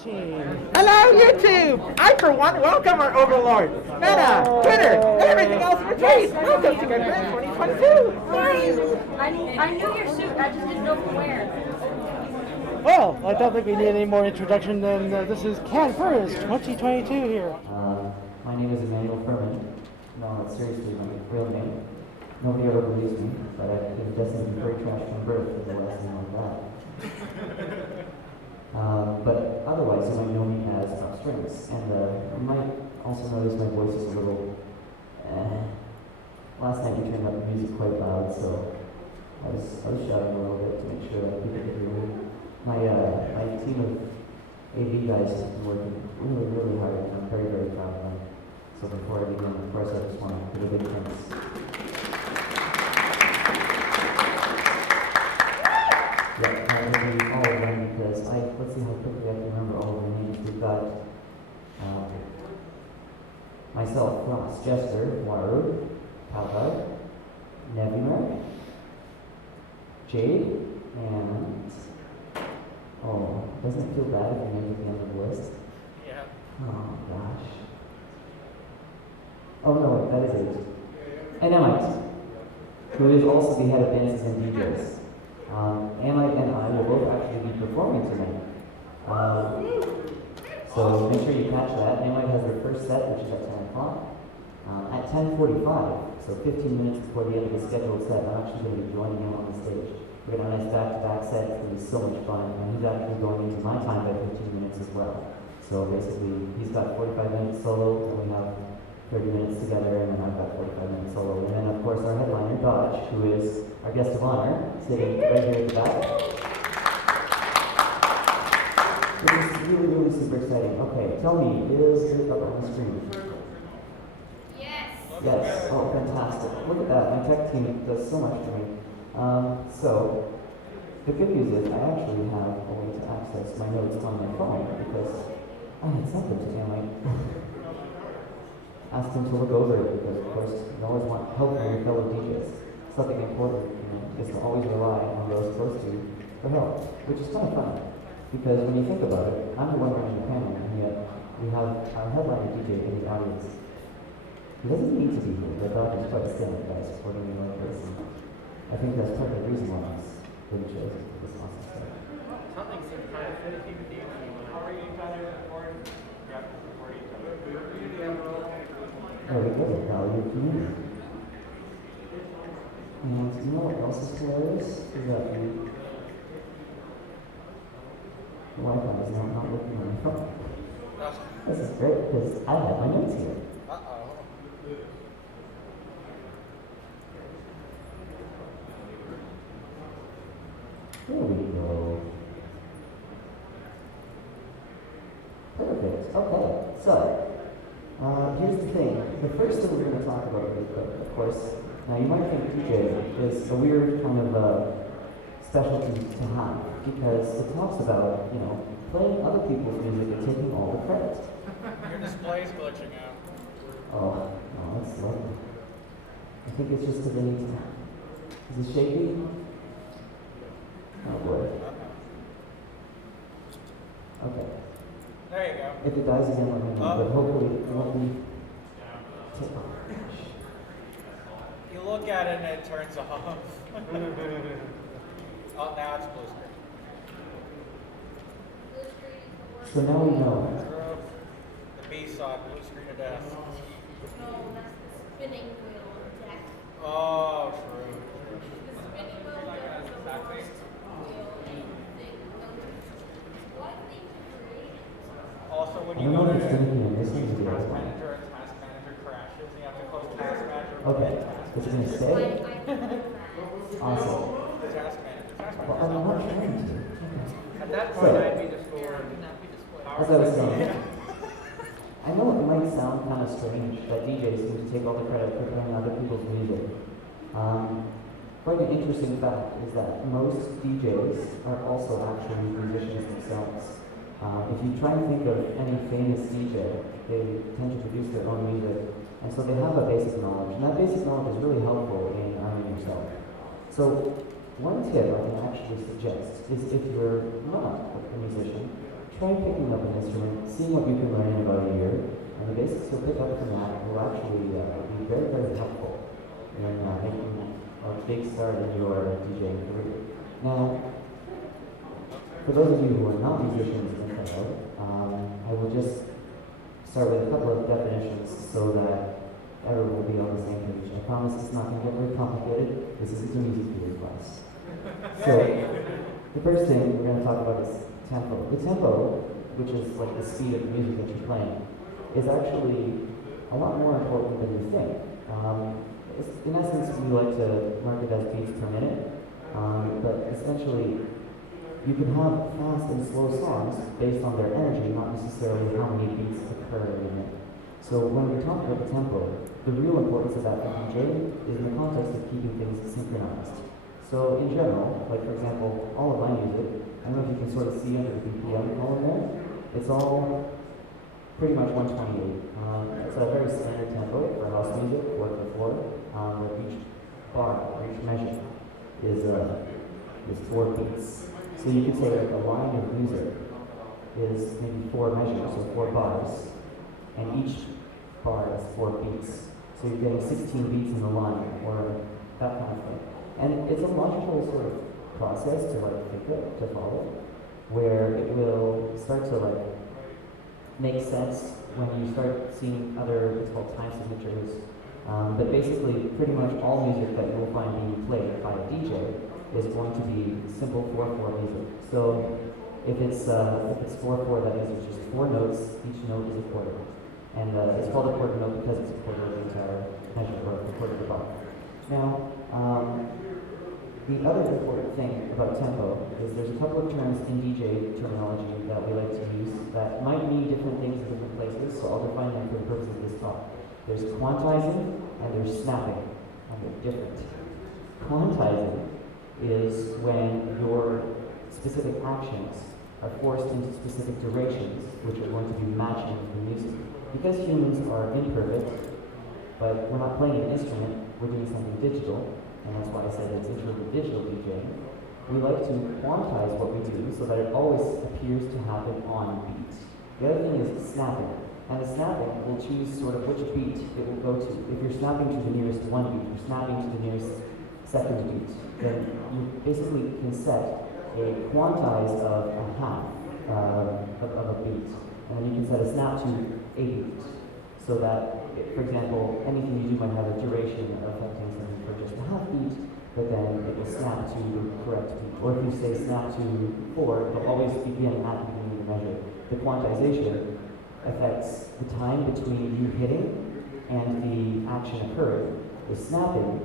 Hello, YouTube! I, for one, welcome our overlord, Meta, Twitter, and everything else in between. Welcome to CanFURence 2022! I knew your suit, I just didn't know from where. Well, I don't think we need any more introduction than this is CanFURence 2022 here. My name is Emmanuel Furry. No, it's seriously my real name. Nobody ever believes me, but I've been destined to be furry trash from birth for the last name like that. But otherwise, you might know me as CanFURence, and you might also notice my voice is a little. Last night you turned up the music quite loud, so I was shouting a little bit to make sure that people could hear me. My team of AV guys have been working really hard, and I'm very proud of them. So before I begin, of course, I just want to give a big thanks. Yeah, I'm going to be all of them because let's see how quickly I can remember all of their names. We've got myself, Ross, Jester, Waru, Palva, Nebula, Jade, and doesn't it feel bad if you make it at the end of the list? Yeah. Oh gosh. Oh no, wait, that is it. And Emite, who is also the head of dances and DJs. Emite and I will both actually be performing tonight. So make sure you catch that. Emite has her first set, which is at 10 o'clock. At 10:45, so 15 minutes before the end of the scheduled set, I'm actually going to be joining him on the stage. We're going to have a nice back-to-back set. It's going to be so much fun. And he's actually going into my time by 15 minutes as well. So basically, he's got 45 minutes solo, and we have 30 minutes together, and then I've got 45 minutes solo. And then, of course, our headliner, Dodge, who is our guest of honor, sitting right here at the back. This is really super exciting. Okay, tell me, is it up on the screen? Yes. Yes. Oh, fantastic. Look at that. My tech team does so much for me. So, the good news is I actually have a way to access my notes on my phone because I had sent them to Emily. Asked him to look over it because, of course, you always want help from your fellow DJs. Something important, is to always rely on those close to you for help, which is kind of fun. Because when you think about it, I'm the one running the panel, and yet we have our headliner DJ in the audience. He doesn't need to be here, but God is quite a stand by supporting me like this. I think that's part of the reason why I was really chosen for this awesome stuff. Something seems kind of finicky with you. How are you trying to record? Yeah, before you come in. There we go, value of community. And you know what else is hilarious? Is that the Wi-Fi is now not working on my phone. This is great because I have my notes here. There we go. Perfect. Okay. So, here's the thing. The first thing we're going to talk about, of course, now you might think DJ is a weird kind of specialty to have because it talks about, playing other people's music and taking all the credit. Your display's glitching out. Oh, that's lovely. I think it's just because I need to. Is it shaky? Oh boy. Okay. There you go. If it dies again, let me know, but hopefully it won't be. You look at it and it turns off. Oh, now it's blue screen. So now we know. The B-side, blue screen of death. No, that's the spinning wheel of death. Oh, true. The spinning wheel of death is the worst wheel anything. What they created. Also, when I you don't go know to if it's going to be in this use video as Task well. Manager and Task Manager crashes, you have to close Task Manager. Okay. Is it going to stay? Awesome. Task Manager. Task Well, I'm Manager's not trying to. At that So, point, I'd be the score. as I was saying, I know it might sound kind of strange that DJs seem to take all the credit for playing other people's music. Quite an interesting fact is that most DJs are also actually musicians themselves. If you try and think of any famous DJ, they tend to produce their own music, and so they have a basic knowledge, and that basic knowledge is really helpful in arming yourself. So one tip I can actually suggest is if you're not a musician, try picking up an instrument, seeing what you can learn in about a year, and the basics you'll pick up from that will actually be very, very helpful in making a big start in your DJing career. Now, for those of you who are not musicians in fellow, I will just start with a couple of definitions so that everyone will be on the same page. I promise it's not going to get very complicated. This isn't a music theory class. So, the first thing we're going to talk about is tempo. The tempo, which is like the speed of the music that you're playing, is actually a lot more important than you think. In essence, we like to mark it as beats per minute, but essentially, you can have fast and slow songs based on their energy, not necessarily how many beats occur in a minute. So when we talk about the tempo, the real importance of that for DJing is in the context of keeping things synchronized. So in general, like for example, all of my music, I don't know if you can sort of see under the BPM column there, it's all pretty much 128. It's a very standard tempo for house music, 4/4, where each bar, or each measure is 4 beats. So you could say that a line of music is maybe 4 measures, so 4 bars, and each bar is 4 beats. So you're getting 16 beats in the line, or that kind of thing. And it's a logical sort of process to think it, to follow, where it will start to make sense when you start seeing other, it's called time signatures. But basically, pretty much all music that you'll find being played by a DJ is going to be simple 4/4 music. So if it's 4/4, that means it's just 4 notes. Each note is a quarter, and it's called a quarter note because it's a quarter of the entire measure, or a quarter of the bar. Now, the other important thing about tempo is there's a couple of terms in DJ terminology that we like to use that might mean different things in different places. So I'll define them for the purpose of this talk. There's quantizing and there's snapping, and they're different. Quantizing is when your specific actions are forced into specific durations, which are going to be matching the music. Because humans are imperfect, but we're not playing an instrument, we're doing something digital, and that's why I said it's digital DJing. We like to quantize what we do so that it always appears to happen on beat. The other thing is snapping. And the snapping will choose sort of which beat it will go to. If you're snapping to the nearest 1 beat, you're snapping to the nearest second beat, then you basically can set a quantize of a half of a beat. And then you can set a snap to a beat. So that, for example, anything you do might have a duration affecting something for just a half beat, but then it will snap to the correct beat. Or if you say snap to 4, it'll always begin at the beginning of the measure. The quantization affects the time between you hitting and the action occurring. The snapping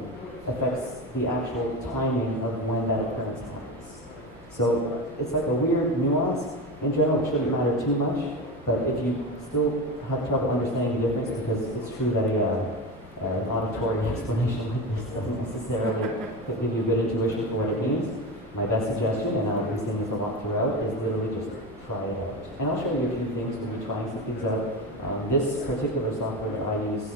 affects the actual timing of when that occurrence happens. So it's like a weird nuance. In general, it shouldn't matter too much, but if you still have trouble understanding the difference, because it's true that an auditory explanation like this doesn't necessarily give you a good intuition for what it means, my best suggestion, and I'll be saying this a lot throughout, is literally just try it out. And I'll show you a few things when we're trying some things out. This particular software that I use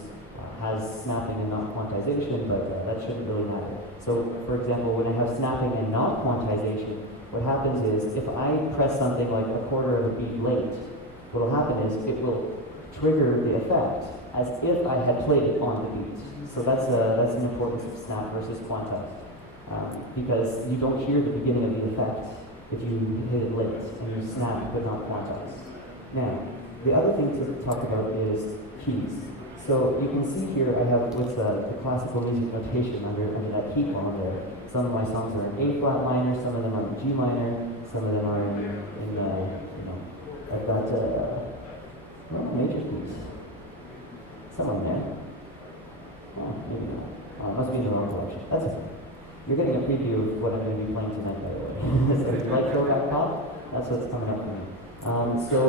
has snapping and not quantization, but that shouldn't really matter. So, for example, when I have snapping and not quantization, what happens is if I press something like a quarter of a beat late, what will happen is it will trigger the effect as if I had played it on the beat. So that's an importance of snap versus quantize, because you don't hear the beginning of the effect if you hit it late and you snap but not quantize. Now, the other thing to talk about is keys. So you can see here I have what's the classical music notation under that key column there. Some of my songs are in A flat minor, some of them are in G minor, some of them are in I've got major keys. Some of them there. Oh, maybe not. Oh, it must be in the wrong direction. That's okay. You're getting a preview of what I'm going to be playing tonight, by the way. So if you like Go.pop, that's what's coming up for me. So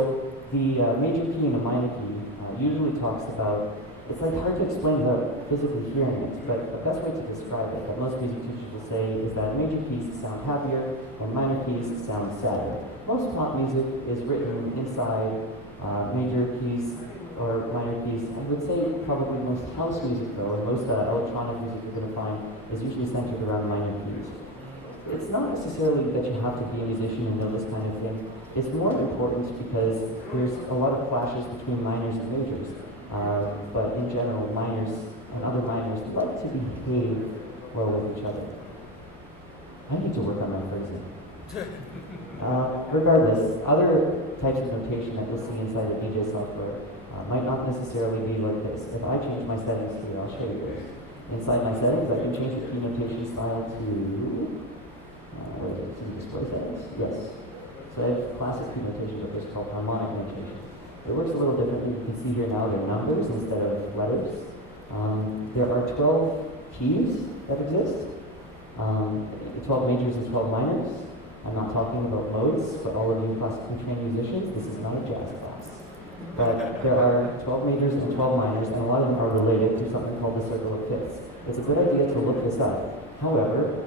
the major key and the minor key usually talks about, it's like hard to explain without physically hearing it, but the best way to describe it, that most music teachers will say, is that major keys sound happier and minor keys sound sadder. Most pop music is written inside major keys or minor keys. I would say probably most house music though, or most electronic music you're going to find is usually centered around minor keys. It's not necessarily that you have to be a musician and know this kind of thing. It's more important because there's a lot of clashes between minors and majors, but in general, minors and other minors like to behave well with each other. I need to work on my phrasing. Regardless, other types of notation that you'll see inside of DJ software might not necessarily be like this. If I change my settings here, I'll show you this. Inside my settings, I can change the key notation style to, to display settings. Yes. So I have classic key notation, but it's called harmonic notation. It works a little differently. You can see here now they're numbers instead of letters. There are 12 keys that exist. 12 majors and 12 minors. I'm not talking about modes, but all of you classically trained musicians, this is not a jazz class. But there are 12 majors and 12 minors, and a lot of them are related to something called the circle of fifths. It's a good idea to look this up. However,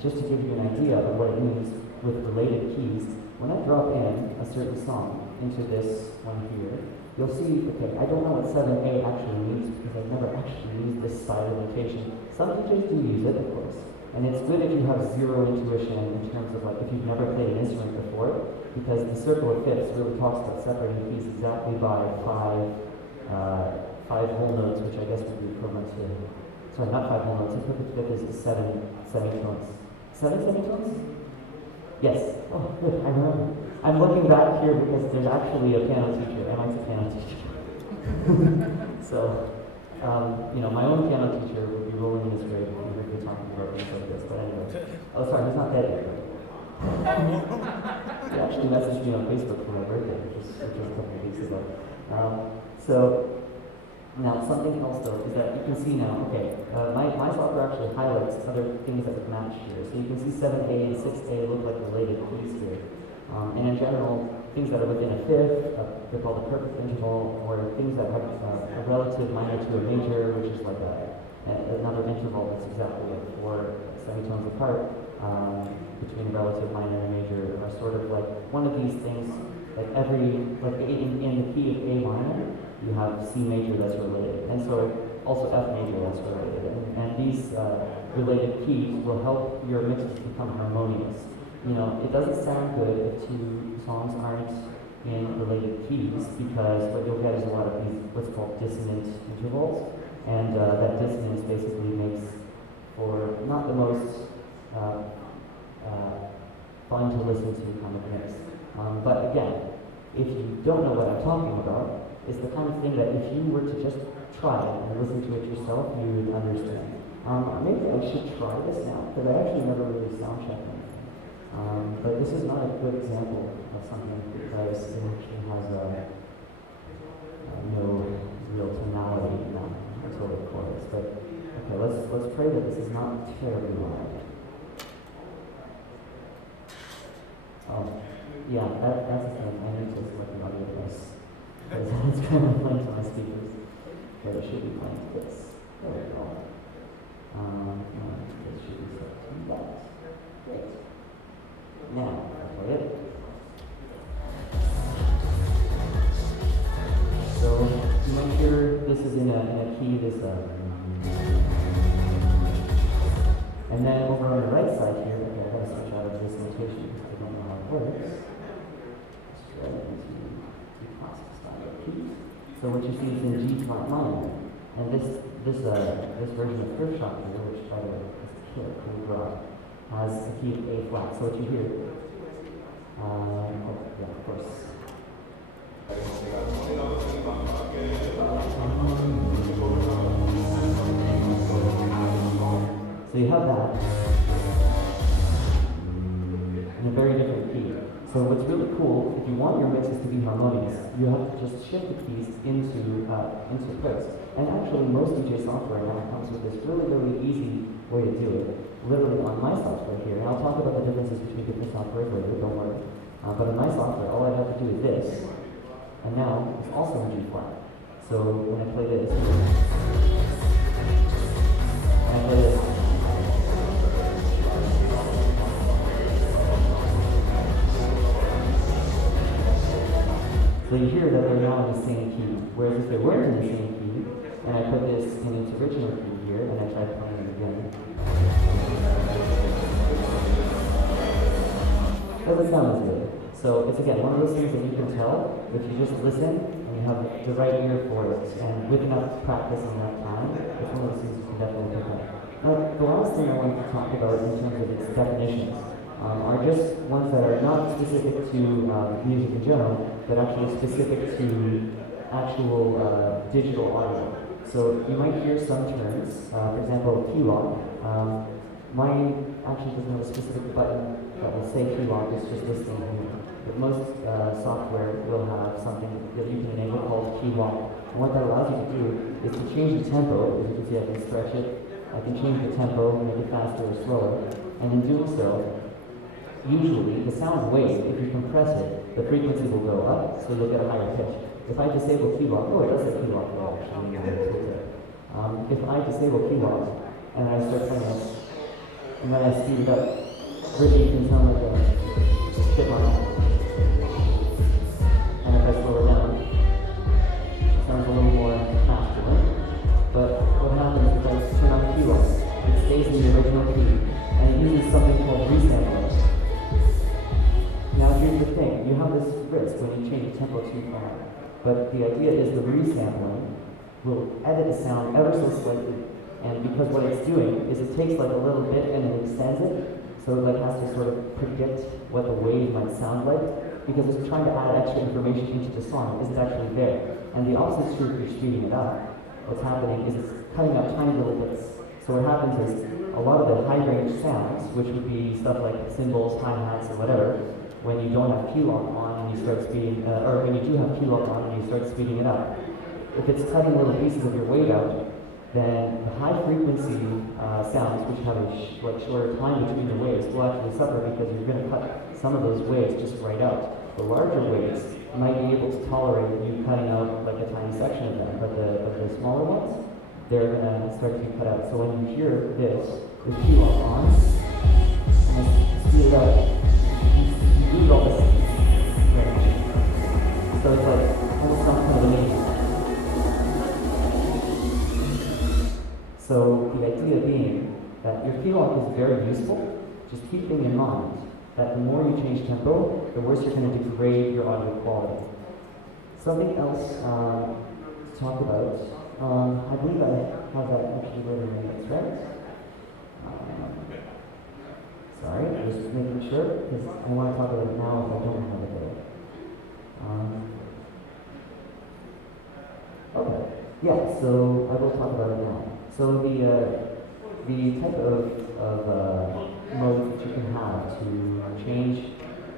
just to give you an idea of what it means with related keys, when I drop in a certain song into this one here, you'll see, okay, I don't know what 7A actually means because I've never actually used this style of notation. Some DJs do use it, of course. And it's good if you have zero intuition in terms of like if you've never played an instrument before, because the circle of fifths really talks about separating keys exactly by five whole notes, which I guess would be equivalent to, sorry, not 5 whole notes, a perfect fifth is 7 semitones. 7 semitones? Yes. Oh, good, I remember. I'm looking back here because there's actually a piano teacher, MIT piano teacher. So, my own piano teacher would be rolling in his grave if he heard me talking about things like this, but anyway. Oh, sorry, he's not dead yet. He actually messaged me on Facebook for my birthday, which was a couple of weeks ago. Now something else though is that you can see now, okay, my software actually highlights other things that would match here. So you can see 7A and 6A look like related keys here. And in general, things that are within a fifth, they're called a perfect interval, or things that have a relative minor to a major, which is like another interval that's exactly like 4 semitones apart between a relative minor and a major, are sort of like one of these things, like in the key of A minor, you have C major that's related, and so also F major that's related. And these related keys will help your mixes become harmonious. It doesn't sound good if two songs aren't in related keys, because what you'll get is a lot of these what's called dissonant intervals, and that dissonance basically makes for not the most fun to listen to kind of mix. But again, if you don't know what I'm talking about, it's the kind of thing that if you were to just try it and listen to it yourself, you would understand. Maybe I should try this now, because I actually never really sound checked anything. But this is not a good example of something because it actually has no real tonality now until the chorus. But okay, let's pray that this is not terribly loud. Oh, yeah, that's the thing. I need to select an audio device. Because it's kind of playing to my speakers. But it should be playing to this. There we go. This should be set to that. Great. Now, play it. So, you might hear this is in a key, and then over on the right side here, okay, I gotta switch out of this notation because I don't know how it works. Let's try it into the classic style of keys. So what you see is in G flat minor, and this version of Furry here, which by the way is a killer cool drop, has a key of A flat. So what you hear, yeah, of course. So you have that in a very different key. So what's really cool, if you want your mixes to be harmonious, you have to just shift the keys into place. And actually, most DJ software now comes with this really, really easy way to do it. Literally on my software here, and I'll talk about the differences between different softwares later, don't worry. But in my software, all I have to do is this, and now it's also in G flat. So when I play this, and I play this, so you hear that they're now in the same key. Whereas if they weren't in the same key, and I put this in its original key here, and I try playing it again, doesn't sound as good. So it's again one of those things that you can tell if you just listen and you have the right ear for it, and with enough practice and enough time, it's one of those things you can definitely pick up. Now, the last thing I wanted to talk about in terms of its definitions are just ones that are not specific to music in general, but actually specific to actual digital audio. So you might hear some terms, for example, key lock. Mine actually doesn't have a specific button that will say key lock, it's just listing here. But most software will have something that you can enable called key lock. And what that allows you to do is to change the tempo. As you can see, I can stretch it. I can change the tempo, make it faster or slower. And in doing so, usually the sound wave, if you compress it, the frequency will go up, so you'll get a higher pitch. If I disable key lock, oh, it does say key lock. Oh, actually, if I disable key lock and I start playing it, and then I speed it up, really you can sound like a chipmunk. And if I slow it down, it sounds a little more masculine. But what happens is I turn on key lock, it stays in the original key, and it uses something called resampling. Now here's the thing, you have this risk when you change the tempo too far. But the idea is the resampling will edit the sound ever so slightly. And because what it's doing is it takes like a little bit and it extends it, so it like has to sort of predict what the wave might sound like, because it's trying to add extra information into the song that isn't actually there. And the opposite is true if you're speeding it up. What's happening is it's cutting out tiny little bits. So what happens is a lot of the high range sounds, which would be stuff like cymbals, hi-hats, or whatever, when you don't have key lock on and you start speeding, or when you do have key lock on and you start speeding it up, if it's cutting little pieces of your wave out, then the high frequency sounds, which have a shorter time between the waves, will actually suffer because you're going to cut some of those waves just right out. The larger waves might be able to tolerate you cutting out like a tiny section of them, but the smaller ones, they're going to start to be cut out. So when you hear this, with key lock on, and I speed it up, you lose all this range. So it's like, almost sounds kind of amazing. So the idea being that your key lock is very useful, just keeping in mind that the more you change tempo, the worse you're going to degrade your audio quality. Something else to talk about, I believe I have that actually written in minutes, right? Sorry, just making sure, because I want to talk about it now if I don't have it there. Okay, yeah, so I will talk about it now. So the type of modes that you can have to change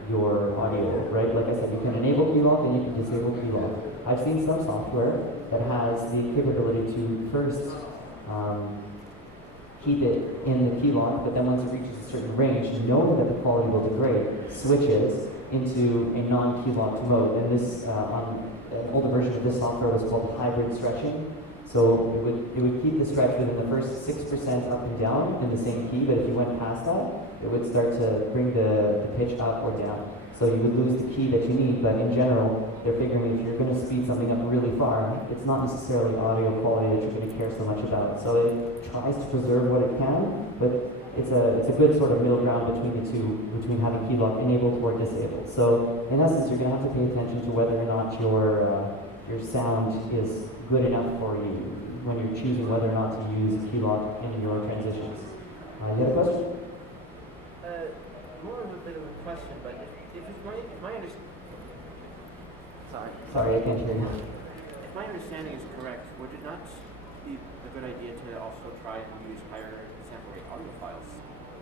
your audio, right? Like I said, you can enable key lock and you can disable key lock. I've seen some software that has the capability to first keep it in the key lock, but then once it reaches a certain range, knowing that the quality will degrade, switches into a non-key locked mode. And this, on an older version of this software, was called hybrid stretching. So it would keep the stretch within the first 6% up and down in the same key, but if you went past that, it would start to bring the pitch up or down. So you would lose the key that you need, but in general, they're figuring if you're going to speed something up really far, it's not necessarily audio quality that you're going to care so much about. So it tries to preserve what it can, but it's a good sort of middle ground between the two, between having key lock enabled or disabled. So in essence, you're going to have to pay attention to whether or not your sound is good enough for you when you're choosing whether or not to use key lock in your transitions. You have a question? More of a bit of a question, but if my understanding... Sorry, I can't hear you. If my understanding is correct, would it not be a good idea to also try and use higher sample rate audio files?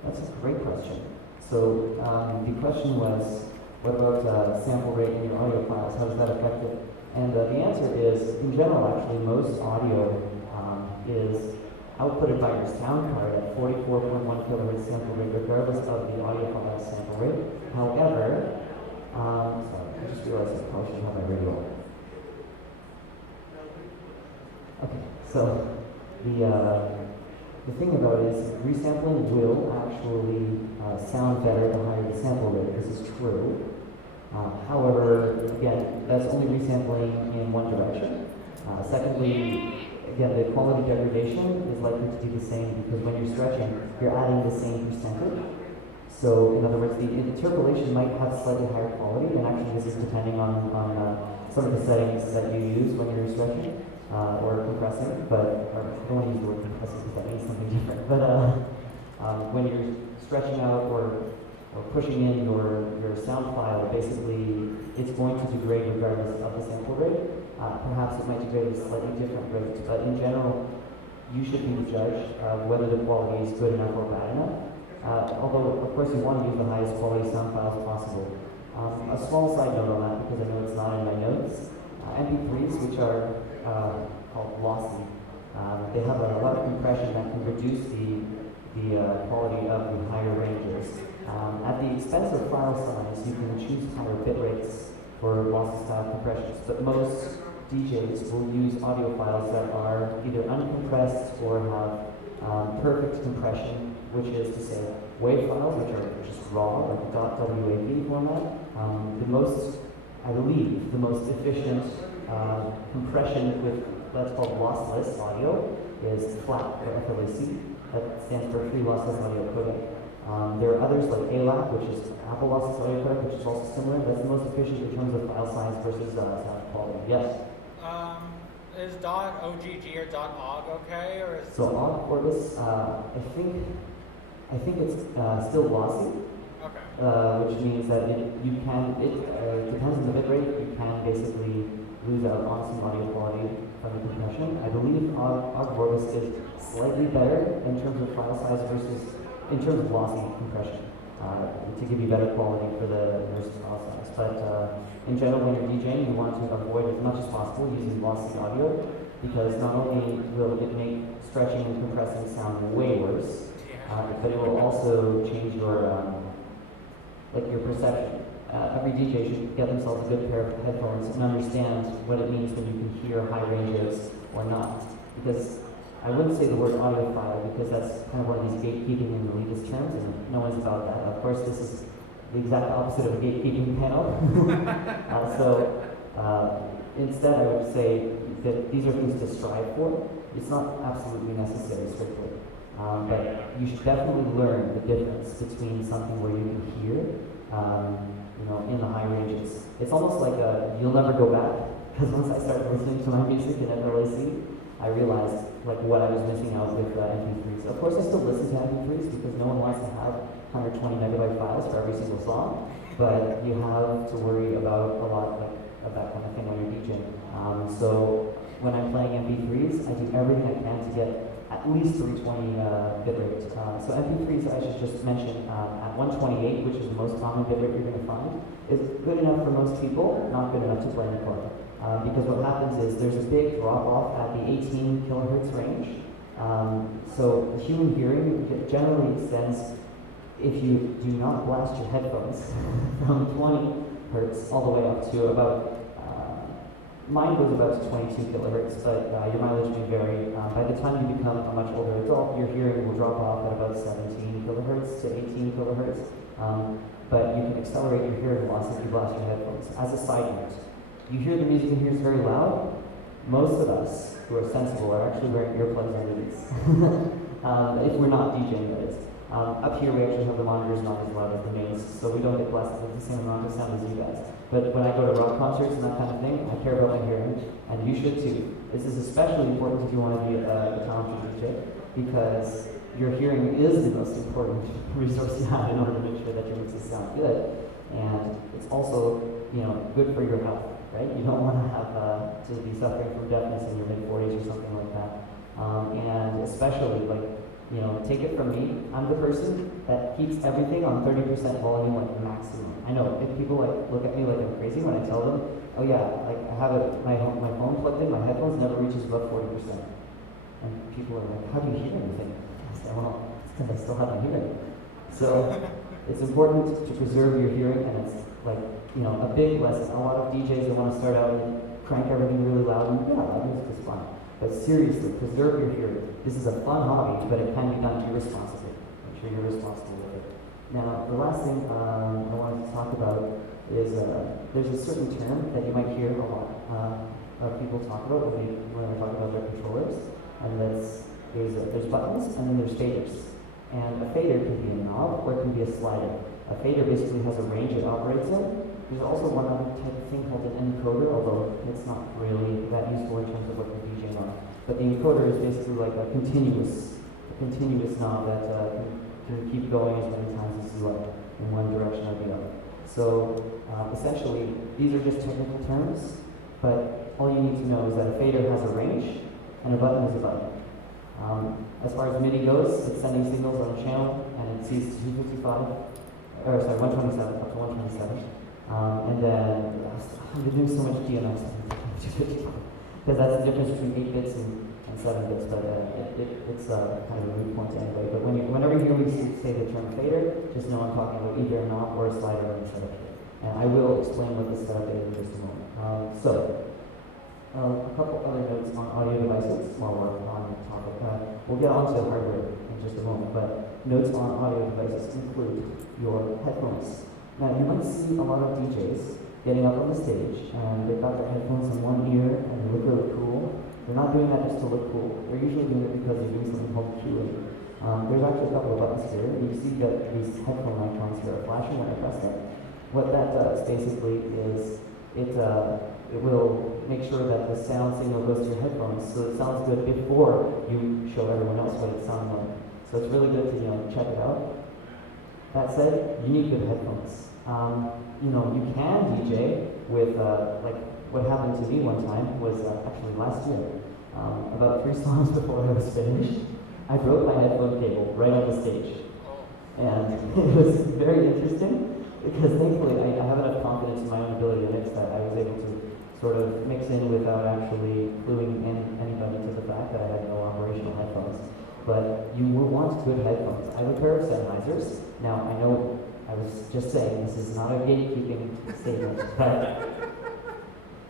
That's a great question. So the question was, what about sample rate in your audio files? How does that affect it? And the answer is, in general, actually, most audio is outputted by your sound card at 44.1 kilohertz sample rate, regardless of the audio file sample rate. However, sorry, I just realized I probably should have my radio on. Okay, so the thing about it is resampling will actually sound better the higher the sample rate. This is true. However, again, that's only resampling in one direction. Secondly, again, the quality degradation is likely to do the same because when you're stretching, you're adding the same percentage. So in other words, the interpolation might have slightly higher quality, and actually this is depending on some of the settings that you use when you're stretching or compressing, but or I don't want to use the word compressing because that means something different. But when you're stretching out or pushing in your sound file, basically it's going to degrade regardless of the sample rate. Perhaps it might degrade at a slightly different rate, but in general, you should be the judge of whether the quality is good enough or bad enough. Although, of course, you want to use the highest quality sound files possible. A small side note on that, because I know it's not in my notes, MP3s, which are called lossy, they have a lot of compression that can reduce the quality of the higher ranges. At the expense of file size, you can choose higher bit rates for lossy style compressions, but most DJs will use audio files that are either uncompressed or have perfect compression, which is to say WAV files, which are just raw, like .wav format. I believe, the most efficient compression with that's called lossless audio is FLAC, or FLAC. That stands for Free Lossless Audio Codec. There are others like ALAC, which is Apple Lossless Audio Codec, which is also similar. That's the most efficient in terms of file size versus sound quality. Yes? Is .ogg or .ogg okay, or is So OGG Orbis, I think it's still lossy, okay? which means that it depends on the bit rate. You can basically lose out on some audio quality from the compression. I believe OGG Orbis is slightly better in terms of file size versus in terms of lossy compression to give you better quality for the versus file size. But in general, when you're DJing, you want to avoid as much as possible using lossy audio, because not only will it make stretching and compressing sound way worse, but it will also change your your perception. Every DJ should get themselves a good pair of headphones and understand what it means when you can hear high ranges or not. Because I wouldn't say the word audiophile, because that's kind of one of these gatekeeping and elitist terms, and no one's about that. Of course, this is the exact opposite of a gatekeeping panel. Instead, I would say that these are things to strive for. It's not absolutely necessary, strictly. But you should definitely learn the difference between something where you can hear, in the high ranges. It's almost like you'll never go back, because once I started listening to my music in FLAC, I realized what I was missing out with MP3s. Of course, I still listen to MP3s because no one wants to have 120 megabyte files for every single song, but you have to worry about a lot of that kind of thing when you're DJing. So when I'm playing MP3s, I do everything I can to get at least 320 bit rate. So MP3s, I should just mention, at 128, which is the most common bit rate you're going to find, is good enough for most people, not good enough to play in the club. Because what happens is there's a big drop off at the 18 kilohertz range. So the human hearing generally extends if you do not blast your headphones from 20 hertz all the way up to about, mine goes about to 22 kilohertz, but your mileage may vary. By the time you become a much older adult, your hearing will drop off at about 17 kilohertz to 18 kilohertz. But you can accelerate your hearing loss if you blast your headphones. As a side note, you hear the music in here is very loud. Most of us who are sensible are actually wearing earplugs under these. If we're not DJing, that is. Up here we actually have the monitors not as loud as the mains, so we don't get blasted with the same amount of sound as you guys. But when I go to rock concerts and that kind of thing, I care about my hearing, and you should too. This is especially important if you want to be a talented DJ, because your hearing is the most important resource you have in order to make sure that your mixes sound good. And it's also, good for your health. Right? You don't want to have to be suffering from deafness in your mid-40s or something like that. And especially, take it from me, I'm the person that keeps everything on 30% volume, maximum. I know, if people look at me like I'm crazy when I tell them, oh yeah, I have my phone plugged in, my headphones never reaches above 40%. And people are like, how do you hear anything? I say, well, it's because I still have my hearing. So it's important to preserve your hearing, and it's a big lesson. A lot of DJs that want to start out and crank everything really loud, and yeah, loud music is fun. But seriously, preserve your hearing. This is a fun hobby, but it can be done irresponsibly. Make sure you're responsible with it. Now, the last thing I wanted to talk about is there's a certain term that you might hear a lot of people talk about when they talk about their controllers, and there's buttons and then there's faders. And a fader can be a knob or it can be a slider. A fader basically has a range it operates in. There's also one other type of thing called an encoder, although it's not really that useful in terms of what you're DJing on. But the encoder is basically like a continuous knob that can keep going as many times as you like in one direction or the other. So essentially, these are just technical terms, but all you need to know is that a fader has a range and a button is a button. As far as MIDI goes, it's sending signals on a channel and it sees 127 up to 127. And then I've been doing so much DMX because that's the difference between 8 bits and 7 bits, but it's kind of a moot point anyway. But whenever you hear me say the term fader, just know I'm talking about either a knob or a slider on the setup here. And I will explain what the setup is in just a moment. A couple other notes on audio devices while we're on the topic. We'll get onto hardware in just a moment, but notes on audio devices include your headphones. Now, you might see a lot of DJs getting up on the stage and they've got their headphones in one ear and they look really cool. They're not doing that just to look cool. They're usually doing it because they're doing something called cueing. There's actually a couple of buttons here. You see that these headphone icons here are flashing when I press them. What that does basically is it will make sure that the sound signal goes to your headphones so it sounds good before you show everyone else what it sounds like. So it's really good to check it out. That said, you need good headphones. You can DJ with like what happened to me one time was actually last year. About 3 songs before I was finished, I broke my headphone cable right on the stage. And it was very interesting because thankfully I have enough confidence in my own ability to mix that I was able to sort of mix in without actually cluing anybody to the fact that I had no operational headphones. But you will want good headphones. I have a pair of Sennheisers. Now, I know I was just saying this is not a gatekeeping statement, but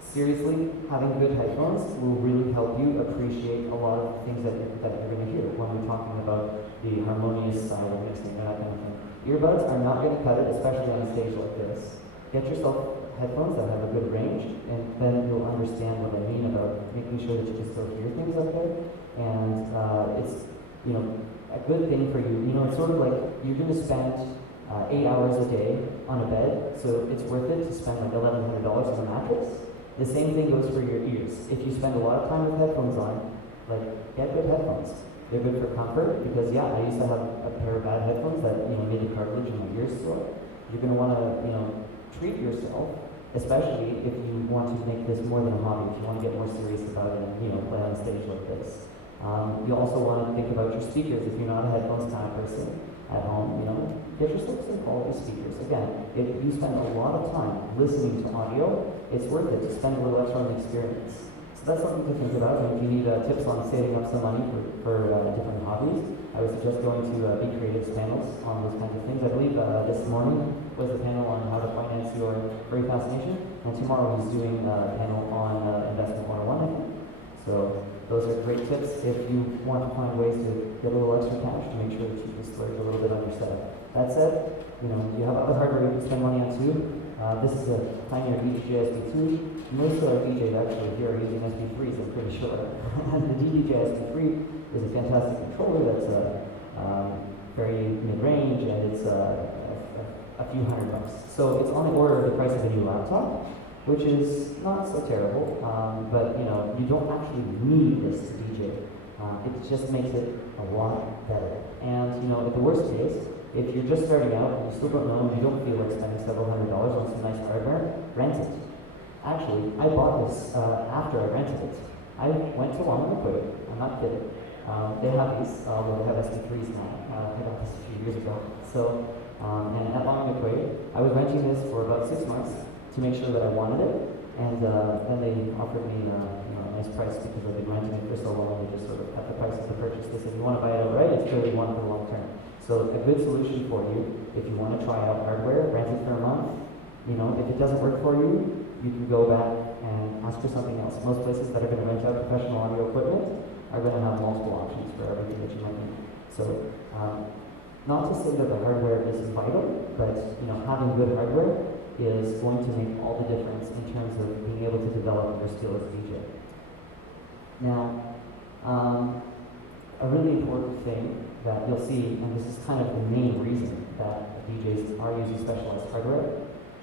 seriously, having good headphones will really help you appreciate a lot of things that you're going to hear when we're talking about the harmonious side of mixing and that kind of thing. Earbuds are not going to cut it, especially on a stage like this. Get yourself headphones that have a good range, and then you'll understand what I mean about making sure that you can still hear things up there. And it's a good thing for you. It's sort of like you're going to spend 8 hours a day on a bed, so it's worth it to spend like $1,100 on a mattress. The same thing goes for your ears. If you spend a lot of time with headphones on, get good headphones. They're good for comfort because I used to have a pair of bad headphones that made the cartilage in my ears sore. You're going to want to treat yourself, especially if you want to make this more than a hobby. If you want to get more serious about it and play on a stage like this. You also want to think about your speakers. If you're not a headphones kind of person at home, get yourself some quality speakers. Again, if you spend a lot of time listening to audio, it's worth it to spend a little extra on the experience. So that's something to think about. And if you need tips on saving up some money for different hobbies, I would suggest going to Be Creative's panels on those kinds of things. I believe this morning was the panel on how to finance your furry fascination, and tomorrow he's doing a panel on Investment 101, I think. So those are great tips if you want to find ways to get a little extra cash to make sure that you can splurge a little bit on your setup. That said, you have other hardware you can spend money on too. This is a Pioneer DJI SP2. Most of our DJs actually here are using SP3s, I'm pretty sure. The DJI SP3 is a fantastic controller that's very mid-range, and it's a few $100. So it's on the order of the price of a new laptop, which is not so terrible, but you don't actually need this to DJ. It just makes it a lot better. And at the worst case, if you're just starting out and you still don't know and you don't feel like spending several $100s on some nice hardware, rent it. Actually, I bought this after I rented it. I went to Long Equate, I'm not kidding. They have these, well, they have SP3s now. I got this a few years ago. So, and at Long Equate, I was renting this for about 6 months to make sure that I wanted it, and then they offered me a nice price because I've been renting it for so long. They just sort of cut the price of the purchase. They said, you want to buy it outright, it's clearly one for the long term. So a good solution for you, if you want to try out hardware, rent it for a month. If it doesn't work for you, you can go back and ask for something else. Most places that are going to rent out professional audio equipment are going to have multiple options for everything that you might need. So not to say that the hardware is vital, but having good hardware is going to make all the difference in terms of being able to develop your skill as a DJ. Now, a really important thing that you'll see, and this is kind of the main reason that DJs are using specialized hardware,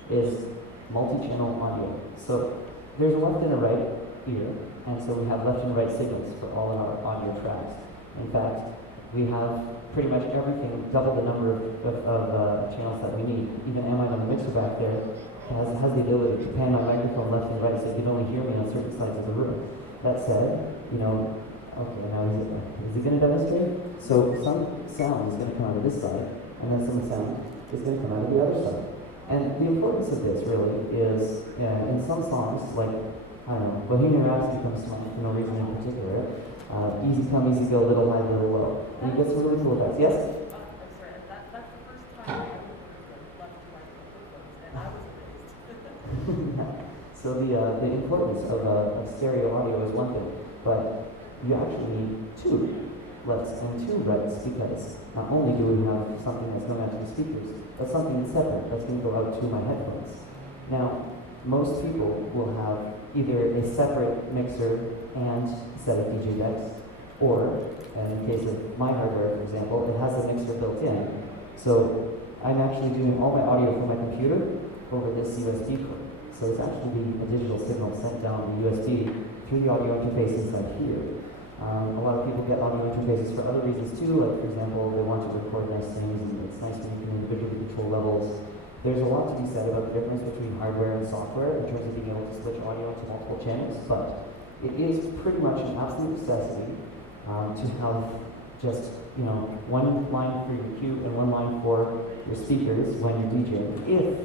is multi-channel audio. So there's a left and a right ear, and so we have left and right signals for all of our audio tracks. In fact, we have pretty much everything, double the number of channels that we need. Even Emma on the mixer back there has the ability to pan my microphone left and right, so you can only hear me on certain sides of the room. That said, okay, now is he going to demonstrate? So some sound is going to come out of this side, and then some sound is going to come out of the other side. And the importance of this really is, in some songs, like, I don't know, Bohemian Rhapsody comes to mind for no reason in particular. Easy come, easy go, little high, little low. And you get some really cool effects. Yes? I'm sorry, that's the first time I ever heard left and right microphones, and I was amazed. So the importance of stereo audio is one thing, but you actually need two lefts and two rights, because not only do we have something that's going out to the speakers, but something that's separate that's going to go out to my headphones. Now, most people will have either a separate mixer and set of DJ decks, or, in the case of my hardware, for example, it has a mixer built in. So I'm actually doing all my audio from my computer over this USB port. So it's actually being a digital signal sent down the USB through the audio interface inside here. A lot of people get audio interfaces for other reasons too, like for example, they want to record nice things, and it's nice when you can individually control levels. There's a lot to be said about the difference between hardware and software in terms of being able to switch audio to multiple channels, but it is pretty much an absolute necessity to have just, one line for your cue and one line for your speakers when you're DJing. If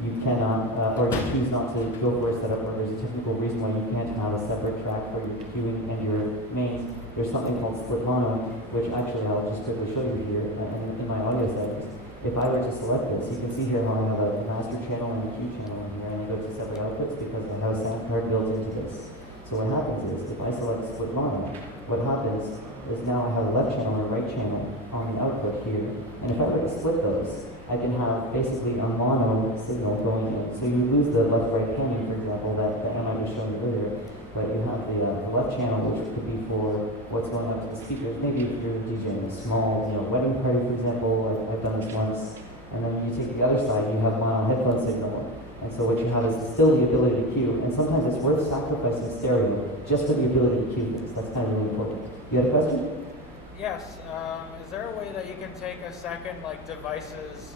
you cannot, or you choose not to go for a setup where there's a technical reason why you can't have a separate track for your cueing and your mains, there's something called split mono, which actually I'll just quickly show you here in my audio settings. If I were to select this, you can see here how I have a master channel and a cue channel in here, and I go to separate outputs because I have a sound card built into this. So what happens is, if I select split mono, what happens is now I have a left channel and a right channel on the output here, and if I were to split those, I can have basically a mono signal going in. So you lose the left-right panning, for example, that Emma was showing earlier, but you have the left channel, which could be for what's going out to the speakers. Maybe if you're DJing a small, wedding party, for example, I've done this once, and then you take the other side, you have mono headphone signal. And so what you have is still the ability to cue, and sometimes it's worth sacrificing stereo just for the ability to cue this. That's kind of really important. You have a question? Yes. Is there a way that you can take a second, device's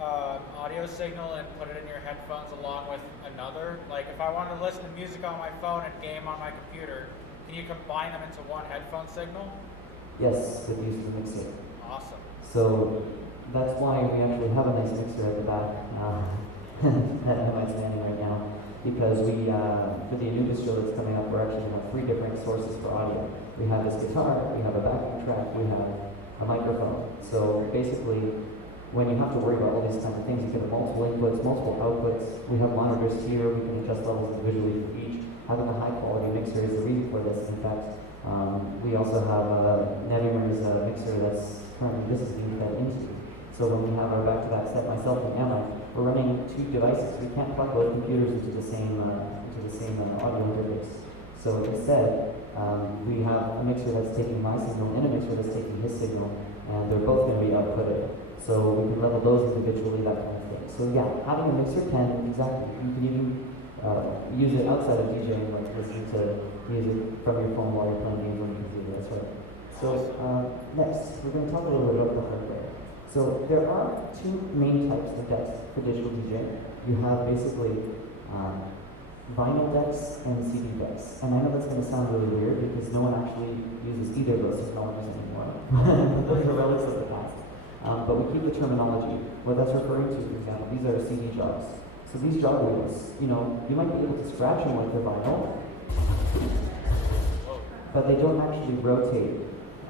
audio signal and put it in your headphones along with another? Like, if I want to listen to music on my phone and game on my computer, can you combine them into one headphone signal? Yes, with the use of the mixer. Awesome. So that's why we actually have a nice mixer at the back that I'm standing right now, because we, for the Anubis show that's coming up, we're actually going to have 3 different sources for audio. We have this guitar, we have a backing track, we have a microphone. So basically, when you have to worry about all these kinds of things, you can have multiple inputs, multiple outputs. We have monitors here, we can adjust levels individually for each. Having a high quality mixer is the reason for this. In fact, we also have Nevimer's mixer that's currently, this is being fed into. So when we have our back-to-back set, myself and Emma, we're running 2 devices. We can't plug both computers into the same audio interface. So instead, we have a mixer that's taking my signal and a mixer that's taking his signal, and they're both going to be outputted. So we can level those individually, that kind of thing. So yeah, having a mixer can, exactly, you can even use it outside of DJing, like listening to music from your phone while you're playing games on your computer, that's right. So next, we're going to talk a little bit about the hardware. So there are 2 main types of decks for digital DJing. You have basically vinyl decks and CD decks. And I know that's going to sound really weird because no one actually uses either of those technologies anymore. Those are relics of the past. But we keep the terminology. What that's referring to, for example, these are CD jogs. So these jog wheels, you might be able to scratch them like the vinyl, but they don't actually rotate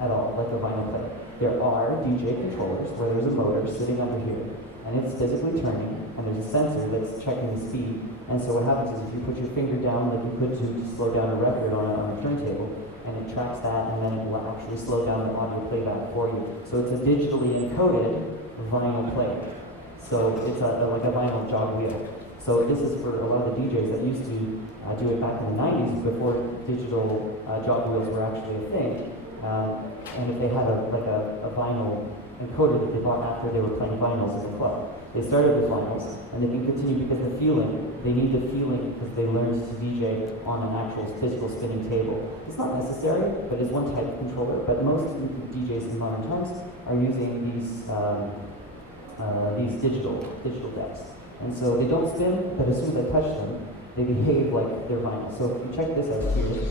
at all like a vinyl player. There are DJ controllers where there's a motor sitting under here, and it's physically turning, and there's a sensor that's checking the speed. And so what happens is if you put your finger down like you could to slow down a record on a turntable, and it tracks that, and then it will actually slow down the audio playback for you. So it's a digitally encoded vinyl player. So it's like a vinyl jog wheel. So this is for a lot of the DJs that used to do it back in the 90s before digital jog wheels were actually a thing. and if they had a vinyl encoder that they bought after they were playing vinyls in the club. They started with vinyls, and they can continue because they need the feeling because they learned to DJ on an actual physical spinning table. It's not necessary, but it's one type of controller. But most DJs in modern times are using these digital decks. And so they don't spin, but as soon as I touch them, they behave like they're vinyl. So if you check this out here,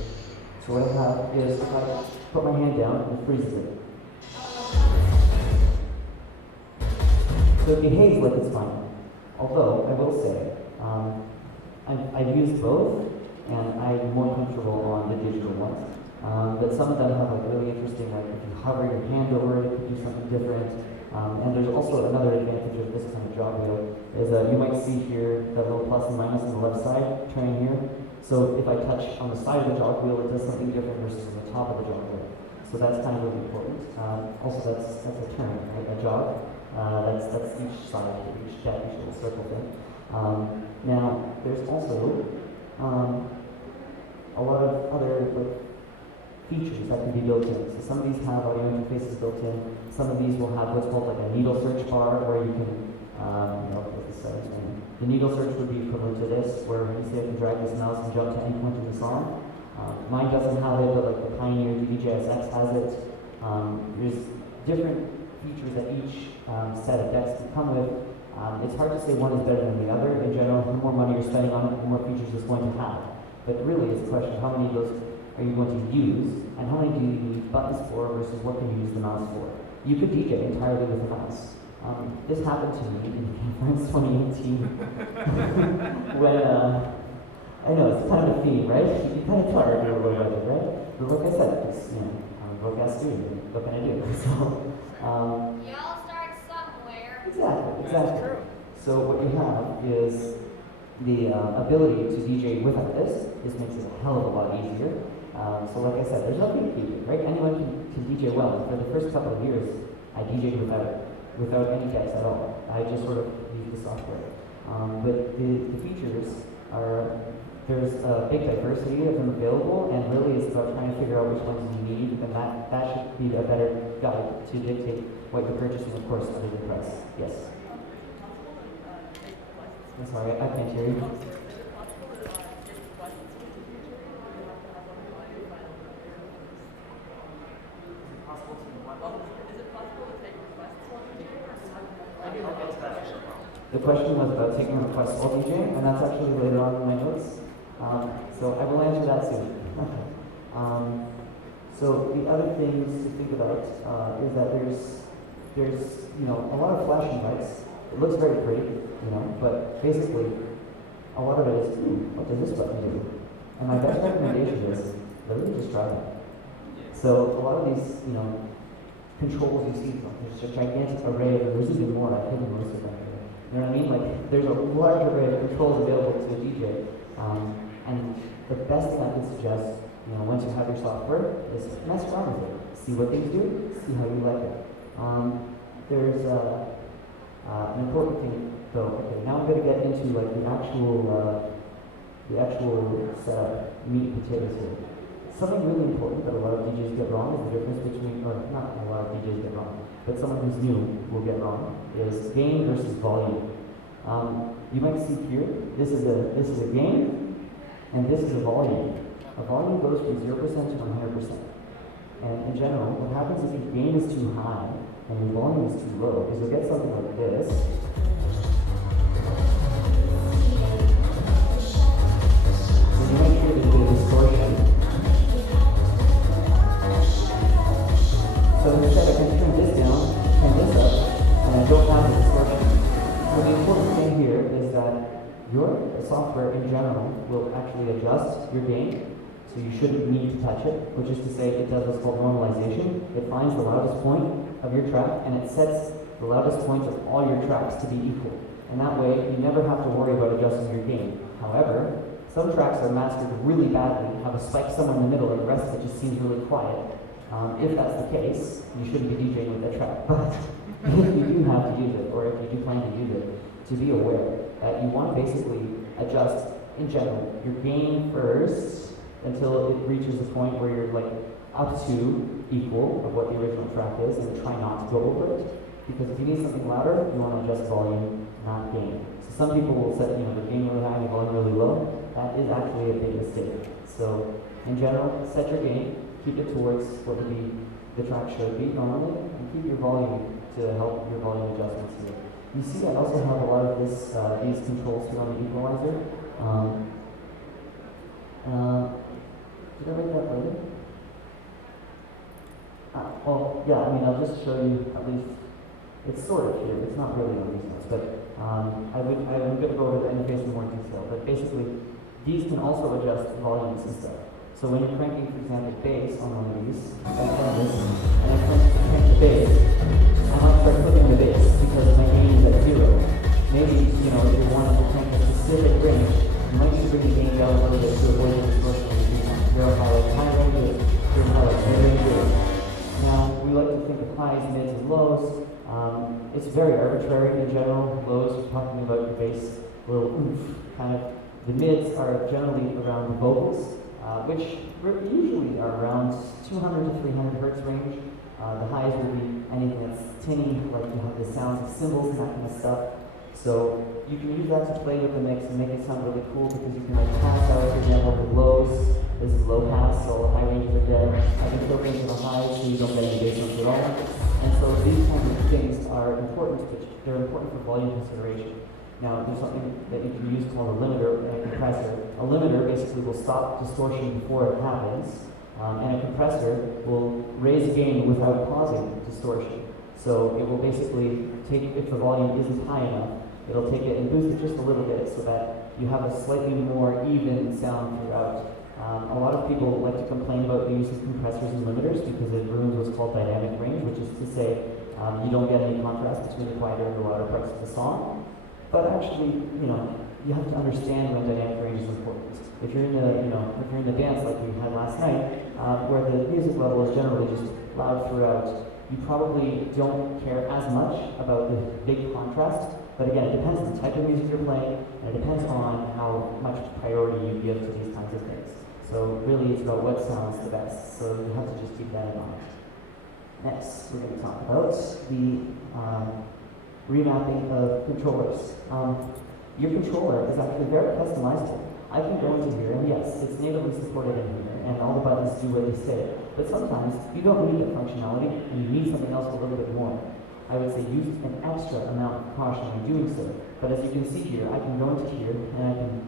so what I have is if I put my hand down, it freezes it. So it behaves like it's vinyl. Although, I will say, I've used both, and I'm more comfortable on the digital ones. But some of them have really interesting, like if you hover your hand over it, it could do something different. And there's also another advantage of this kind of jog wheel, is you might see here that little plus and minus on the left side, turning here. So if I touch on the side of the jog wheel, it does something different versus on the top of the jog wheel. So that's kind of really important. Also, that's a turn, right? A jog. That's each side, each little circle thing. Now, there's also a lot of other features that can be built in. So some of these have audio interfaces built in. Some of these will have what's called like a needle search bar, where you can, the needle search would be equivalent to this, where you say I can drag this mouse and jump to any point in the song. Mine doesn't have it, but like the Pioneer DJSX has it. There's different features that each set of decks can come with. It's hard to say one is better than the other. In general, the more money you're spending on it, the more features it's going to have. But really, it's a question of how many of those are you going to use, and how many do you need buttons for versus what can you use the mouse for. You could DJ entirely with the mouse. This happened to me in CanFURence 2018 when, I know, it's kind of a theme, right? You kind of tired of your budget, right? But like I said, it's, I'm a broadcast student, what can I do? So, You all start somewhere. Exactly. So what you have is the ability to DJ without this. This makes it a hell of a lot easier. So like I said, there's no gatekeeping, right? Anyone can DJ well. For the first couple of years, I DJed without any decks at all. I just sort of used the software. But the features are, there's a big diversity of them available, and really it's about trying to figure out which ones you need, and that should be a better guide to dictate what you're purchasing, of course, under the price. Yes? I'm sorry, I can't hear you. The question was about taking requests while DJing, and that's actually later on in my notes. So I will answer that soon. Okay. So the other things to think about is that there's a lot of flashing lights. It looks very pretty, but basically a lot of it is, what does this button do? And my best recommendation is literally just try that. So a lot of these, controls you see, there's a gigantic array of them. There's even more. I've hidden most of them here. You know what I mean? Like, there's a large array of controls available to a DJ. And the best thing I can suggest, once you have your software, is mess around with it. See what things do, see how you like it. There's an important thing, though. Okay, now I'm going to get into like the actual setup, meat and potatoes here. Something really important that a lot of DJs get wrong is the difference between, or not a lot of DJs get wrong, but someone who's new will get wrong, is gain versus volume. You might see here, this is a gain, and this is a volume. A volume goes from 0% to 100%. And in general, what happens if your gain is too high and your volume is too low is you'll get something like this. So you might hear there's a bit of distortion. So instead I can turn this down, turn this up, and I don't have the distortion. So the important thing here is that your software in general will actually adjust your gain, so you shouldn't need to touch it, which is to say it does what's called normalization. It finds the loudest point of your track, and it sets the loudest point of all your tracks to be equal. And that way, you never have to worry about adjusting your gain. However, some tracks are mastered really badly, have a spike somewhere in the middle, and the rest of it just seems really quiet. If that's the case, you shouldn't be DJing with that track. But if you do have to use it, or if you do plan to use it, to be aware that you want to basically adjust, in general, your gain first, until it reaches a point where you're like up to equal of what the original track is, and try not to go over it. Because if you need something louder, you want to adjust volume, not gain. So some people will set, the gain really high and the volume really low. That is actually a big mistake. So in general, set your gain, keep it towards what would be the track should be normally, and keep your volume to help your volume adjustments here. You see I also have a lot of these controls here on the equalizer. Did I write that later? Well, yeah, I'll just show you at least, it's sort of here, it's not really on these notes, but I'm going to go over the interface in more detail, but basically, these can also adjust volumes and stuff. So when you're cranking, for example, bass on one of these, like this, and I crank the bass, I might start clicking the bass because my gain is at 0. Maybe, if you wanted to crank a specific range, you might need to bring the gain down a little bit to avoid the distortion of the beat. Here are high ranges, here are high ranges. Now, we like to think of highs, mids, and lows. It's very arbitrary in general. Lows, we're talking about your bass, little oomph, kind of. The mids are generally around the vocals, which usually are around 200 to 300 hertz range. The highs will be anything that's tinny, like you have the sounds of cymbals and that kind of stuff. So you can use that to play with the mix and make it sound really cool because you can like pass out, for example, the lows. This is low pass, so all the high ranges are dead. I can filter into the highs so you don't get any bass notes at all. And so these kinds of things are important, but they're important for volume consideration. Now, there's something that you can use called a limiter and a compressor. A limiter basically will stop distortion before it happens, and a compressor will raise gain without causing distortion. So it will basically take, if the volume isn't high enough, it'll take it and boost it just a little bit so that you have a slightly more even sound throughout. A lot of people like to complain about the use of compressors and limiters because it ruins what's called dynamic range, which is to say you don't get any contrast between the quieter and the louder parts of the song. But actually, you have to understand when dynamic range is important. If you're in the dance like we had last night, where the music level is generally just loud throughout, you probably don't care as much about the big contrast. But again, it depends on the type of music you're playing, and it depends on how much priority you give to these kinds of things. So really, it's about what sounds the best. So you have to just keep that in mind. Next, we're going to talk about the remapping of controllers. Your controller is actually very customizable. I can go into here, and yes, it's natively supported in here, and all the buttons do what they say. But sometimes you don't need that functionality, and you need something else a little bit more. I would say use an extra amount of caution when doing so. But as you can see here, I can go into here, and I can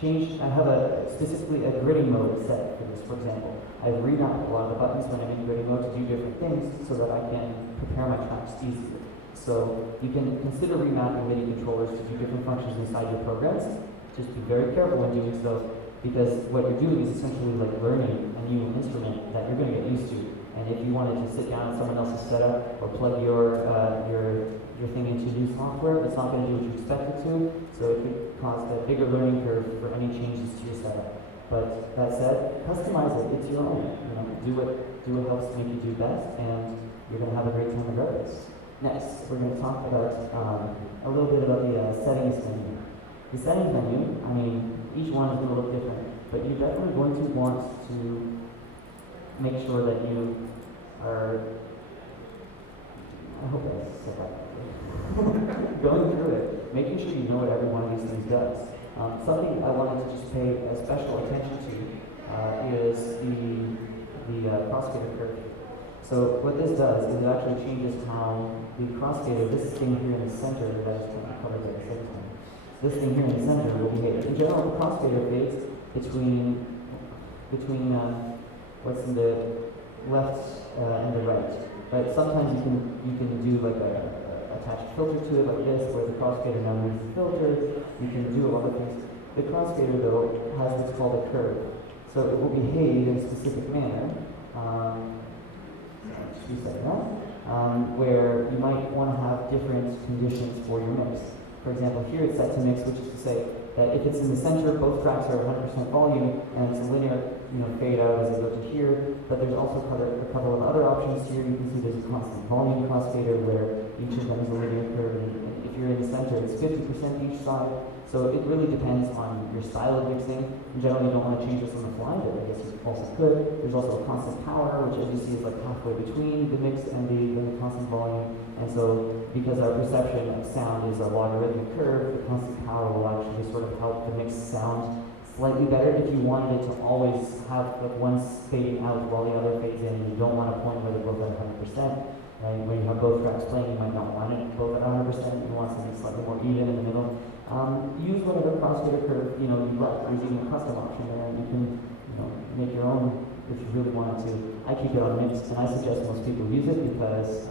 change. I have specifically a gridding mode set for this, for example. I've remapped a lot of the buttons when I'm in gridding mode to do different things so that I can prepare my tracks easier. So you can consider remapping MIDI controllers to do different functions inside your programs. Just be very careful when doing so, because what you're doing is essentially like learning a new instrument that you're going to get used to. And if you wanted to sit down at someone else's setup or plug your thing into new software, it's not going to do what you expect it to. So it could cause a bigger learning curve for any changes to your setup. But that said, customize it. It's your own. Do what helps make you do best, and you're going to have a great time regardless. Next, we're going to talk about a little bit about the settings menu. The settings menu, each one is going to look different, but you're definitely going to want to make sure that you are, I hope I said that correctly. Going through it, making sure you know what every one of these things does. Something I wanted to just pay special attention to is the crossfader curve. So what this does is it actually changes how the crossfader, this thing here in the center, that I just kind of covered at the same time. This thing here in the center will behave. In general, the crossfader fades between what's in the left and the right. But sometimes you can do like a attached filter to it like this, where the crossfader now moves the filter. You can do a lot of things. The crossfader though has what's called a curve. So it will behave in a specific manner. Where you might want to have different conditions for your mix. For example, here it's set to mix, which is to say that if it's in the center, both tracks are 100% volume, and it's a linear, fade out as it goes to here. But there's also a couple of other options here. You can see there's a constant volume crossfader where each of them is a linear curve, and if you're in the center, it's 50% each side. So it really depends on your style of mixing. In general, you don't want to change this on the fly, but I guess also could. There's also a constant power, which as you see is like halfway between the mix and the constant volume. And so because our perception of sound is a logarithmic curve, the constant power will actually sort of help the mix sound slightly better. If you wanted it to always have like one fading out while the other fades in, you don't want a point where they're both at 100%. Right? When you have both tracks playing, you might not want it both at 100%. You want something slightly more even in the middle. Use whatever crossfader curve you like. There's even a custom option there. You can make your own if you really wanted to. I keep it on mixed, and I suggest most people use it because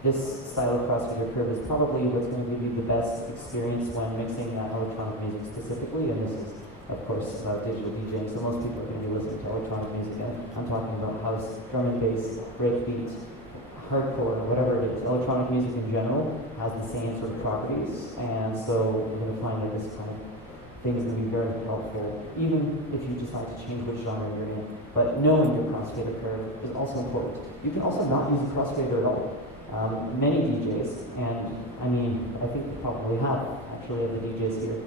this style of crossfader curve is probably what's going to give you the best experience when mixing electronic music specifically, and this is, of course, about digital DJing, so most people are going to be listening to electronic music, and I'm talking about house, drum and bass, breakbeat, hardcore, whatever it is. Electronic music in general has the same sort of properties, and so you're going to find that this kind of thing is going to be very helpful, even if you decide to change which genre you're in. But knowing your crossfader curve is also important. You can also not use a crossfader at all. Many DJs, and I mean, I think you probably have actually of the DJs here,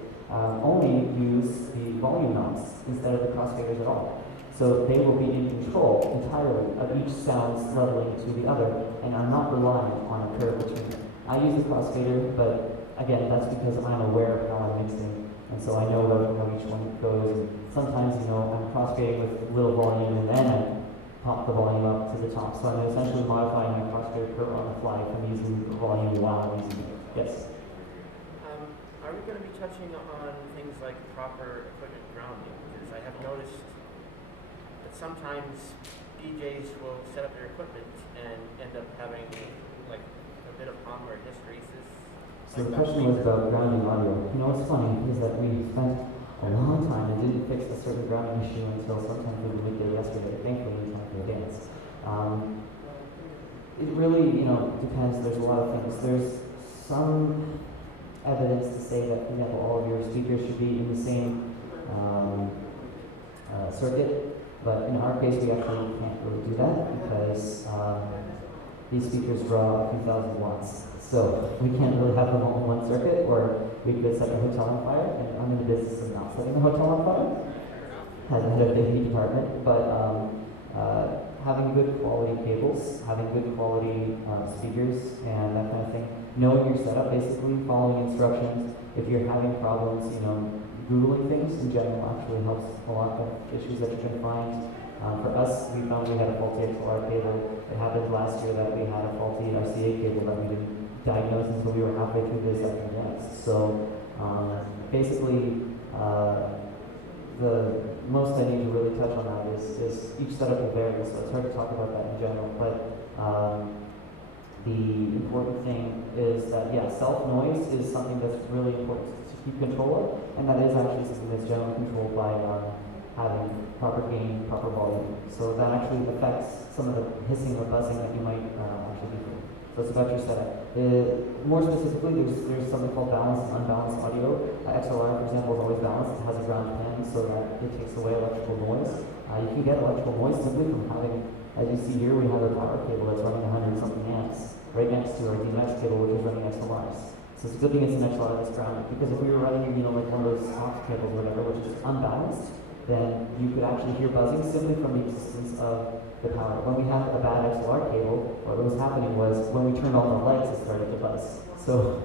only use the volume knobs instead of the crossfaders at all. So they will be in control entirely of each sound's leveling to the other, and are not relying on a curve between them. I use the crossfader, but again, that's because I'm aware of how I'm mixing, and so I know how each one goes. And sometimes, I'm crossfading with little volume, and then I pop the volume up to the top. So I'm essentially modifying my crossfader curve on the fly if I'm using volume while I'm using it. Yes? Are we going to be touching on things like proper equipment grounding? Because I have noticed that sometimes DJs will set up their equipment and end up having like a bit of hardware hysteresis. So the question was about grounding audio. What's funny is that we spent a long time and didn't fix a certain grounding issue until sometime through the midday yesterday, thankfully in time for the dance. It really, depends. There's a lot of things. There's some evidence to say that, for example, all of your speakers should be in the same circuit, but in our case, we actually can't really do that because these speakers draw a few thousand watts. So we can't really have them all in one circuit, or we could set a hotel on fire, and I'm in the business of not setting a hotel on fire. Has a head of the heat department, but having good quality cables, having good quality speakers, and that kind of thing. Knowing your setup, basically, following instructions. If you're having problems, Googling things in general actually helps a lot of issues that you can find. For us, we found we had a faulty XLR cable. It happened last year that we had a faulty RCA cable that we didn't diagnose until we were halfway through this second dance. So basically, the most I need to really touch on that is each setup will vary, so it's hard to talk about that in general. But the important thing is that, self-noise is something that's really important to keep control of, and that is actually something that's generally controlled by having proper gain, proper volume. So that actually affects some of the hissing or buzzing that you might actually be doing. So it's about your setup. More specifically, there's something called balanced and unbalanced audio. XLR, for example, is always balanced. It has a ground plane so that it takes away electrical noise. You can get electrical noise simply from having, as you see here, we have a power cable that's running 100-something amps right next to our DMX cable, which is running XLRs. So it's a good thing it's an XLR that's grounded, because if we were running, like one of those soft cables or whatever, which is unbalanced, then you could actually hear buzzing simply from the existence of the power. When we had a bad XLR cable, what was happening was when we turned on the lights, it started to buzz. So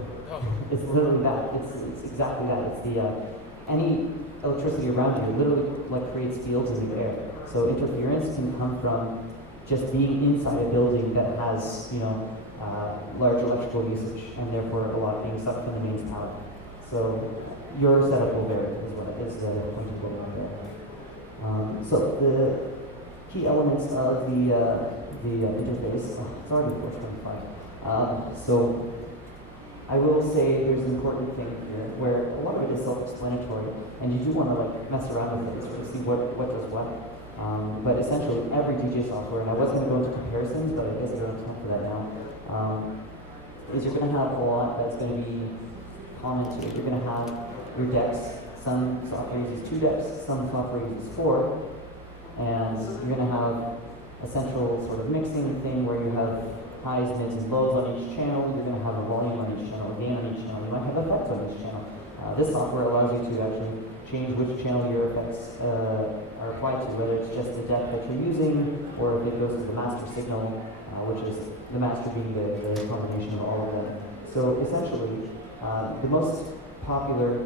it's literally that. It's exactly that. It's the any electricity around you literally creates fields in the air. So interference can come from just being inside a building that has large electrical usage, and therefore a lot being sucked from the mains power. So your setup will vary, is the point of going there. So the key elements of the interface. It's already 4:25. So I will say there's an important thing here where a lot of it is self-explanatory, and you do want to mess around with it to see what does what. But essentially, every DJ software, and I was going to go into comparisons, but I guess I don't have time for that now. Is you're going to have a lot that's going to be common to it. You're going to have your decks. Some software uses 2 decks, some software uses 4, and you're going to have a central sort of mixing thing where you have highs, mids, and lows on each channel. You're going to have a volume on each channel, a gain on each channel. You might have effects on each channel. This software allows you to actually change which channel your effects are applied to, whether it's just the depth that you're using, or if it goes to the master signal, which is the master being the combination of all of them. So essentially, the most popular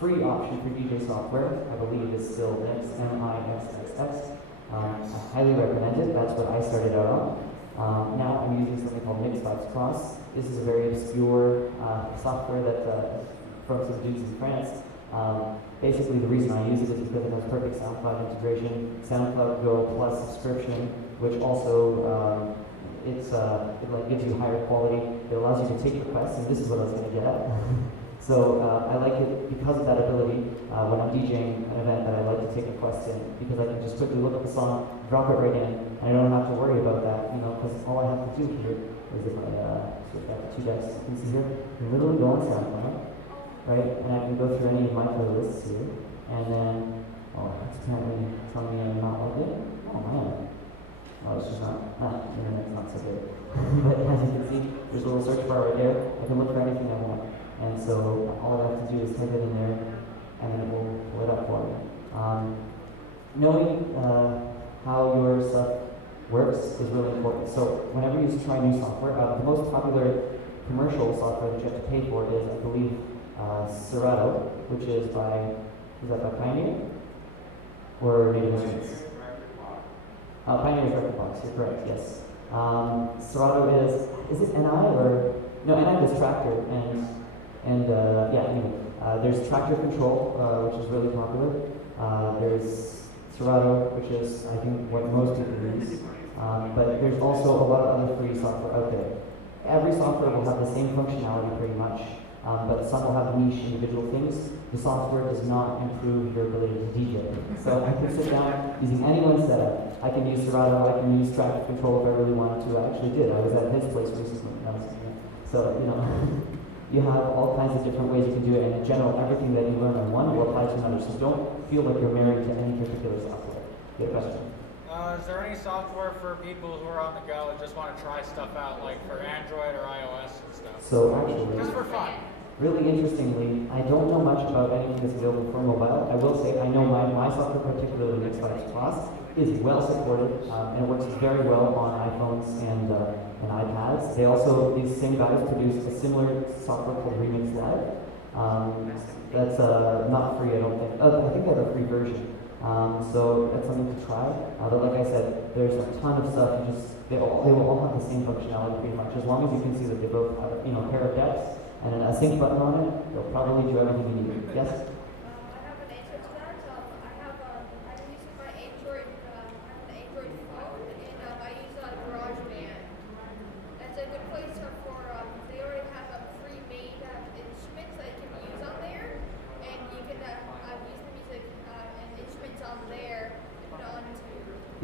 free option for DJ software, I believe, is still Mix, M-I-X-X-X. I highly recommend it. That's what I started out on. Now I'm using something called Mix Vibes Plus. This is a very obscure software that from some dudes in France. Basically, the reason I use it is because it has perfect SoundCloud integration, SoundCloud Go Plus subscription, which also it like gives you higher quality. It allows you to take requests, and this is what I was going to get at. So I like it because of that ability when I'm DJing an event that I like to take requests in, because I can just quickly look at the song, drop it right in, and I don't have to worry about that, because all I have to do here is if I switch back to 2 decks, you can see here, I can literally go on SoundCloud, right, and I can go through any of my playlists here, and then, it's apparently telling me I'm not logged in. Oh man. Oh, it's just not, the internet's not so good. But as you can see, there's a little search bar right there. I can look for anything I want. And so all I have to do is type it in there, and then it will pull it up for me. Knowing how your stuff works is really important. So whenever you try new software, the most popular commercial software that you have to pay for is, I believe, Serato, which is that by Pioneer? Or Native Instruments? Pioneer's Record Box, you're correct, yes. Serato is it NI or? No, NI is Tractor, and yeah, anyway. There's Tractor Control, which is really popular. There's Serato, which is, I think, what most people use. But there's also a lot of other free software out there. Every software will have the same functionality pretty much, but some will have niche individual things. The software does not improve your ability to DJ. So I can sit down using anyone's setup. I can use Serato, I can use Tractor Control if I really wanted to. I actually did. I was at his place recently. So, you have all kinds of different ways you can do it, and in general, everything that you learn on one will apply to another. So don't feel like you're married to any particular software. Good question. Is there any software for people who are on the go and just want to try stuff out, like for Android or iOS and stuff? So actually, just for fun. Really interestingly, I don't know much about anything that's available for mobile. I will say I know my software, particularly Mix Vibes Plus, is well supported, and it works very well on iPhones and iPads. These same guys produce a similar software called Remix Live. That's not free, I don't think. I think they have a free version. So that's something to try. But like I said, there's a ton of stuff. They will all have the same functionality pretty much. As long as you can see that they both have a pair of decks and a sync button on it, they'll probably do everything you need. Yes? I have an answer to that. I'm using my Android, I have an Android phone, and I use GarageBand. That's a good place for, they already have pre-made instruments that you can use on there, and you can use the music and instruments on there and on to.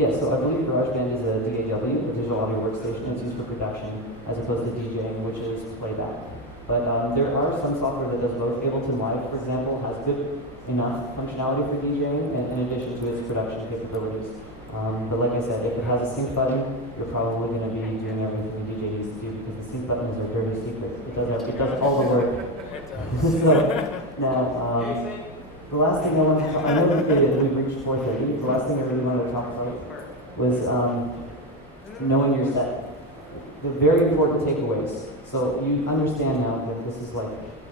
Yeah, so I believe GarageBand is a DAW, a digital audio workstation. It's used for production as opposed to DJing, which is playback. But there are some software that does both. Ableton Live, for example, has good enough functionality for DJing in addition to its production capabilities. But like I said, if it has a sync button, you're probably going to be doing everything the DJ needs to do because the sync buttons are very secret. It does all the work. So, now, the last thing I want to talk, I know that we've reached 4:30. The last thing I really wanted to talk about was knowing your set. The very important takeaways. So you understand now that this is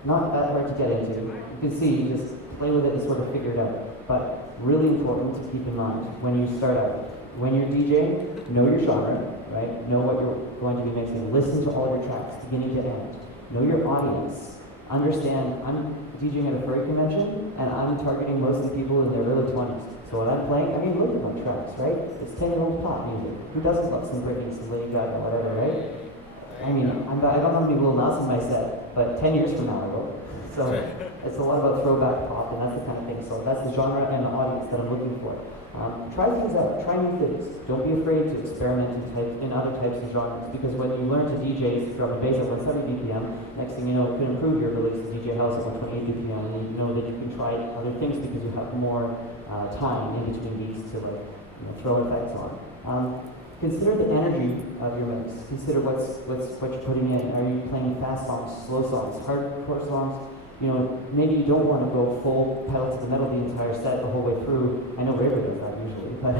not that hard to get into. You can see, you just play with it and sort of figure it out. But really important to keep in mind when you start out. When you're DJing, know your genre, right? Know what you're going to be mixing. Listen to all your tracks, beginning to end. Know your audience. Understand, I'm DJing at a furry convention, and I'm targeting mostly people in their early 20s. So what I'm playing, look at my tracks, right? It's 10-year-old pop music. Who doesn't love some Britney, some Lady Gaga, whatever, right? I don't have any Lil Nas in my set, but 10 years from now I will. So it's a lot about throwback pop, and that's the kind of thing. So that's the genre and the audience that I'm looking for. Try things out, try new things. Don't be afraid to experiment in other types of genres, because when you learn to DJ drum and bass at 170 BPM, next thing you know, it can improve your ability to DJ house at 128 BPM, and you know that you can try other things because you have more time in between beats to throw effects on. Consider the energy of your mix. Consider what you're putting in. Are you playing fast songs, slow songs, hardcore songs, You know, maybe you don't want to go full pedal to the metal the entire set the whole way through. I know Raver does that usually, but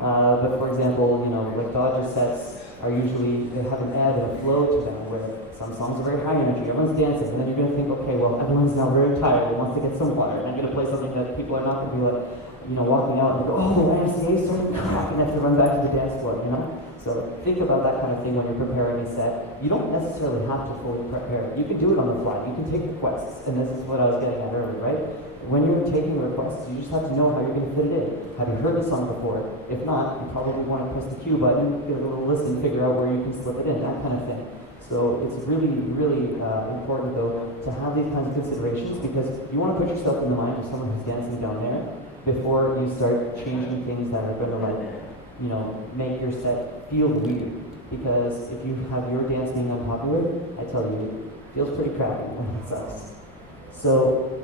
but for example, you know, like Dodger sets are usually, they have an ebb and a flow to them where some songs are very high energy, everyone's dancing, and then you're going to think, okay, well, everyone's now very tired and wants to get some water, and I'm going to play something that people are not going to be like, you know, walking out and go, oh, NSA started crap, and have to run back to the dance floor, you know? So think about that kind of thing when you're preparing a set. You don't necessarily have to fully prepare. You can do it on the fly. You can take requests, and this is what I was getting at earlier, right? When you're taking requests, you just have to know how you're going to fit it in. Have you heard the song before? If not, you probably want to press the cue button, get a little listen, figure out where you can slip it in, that kind of thing. So it's really, really important, though, to have these kinds of considerations, because you want to put yourself in the mind of someone who's dancing down there before you start changing things that are going to, like, you know, make your set feel weird. Because if you have your dance being unpopular, I tell you, it feels pretty crappy when it sucks. So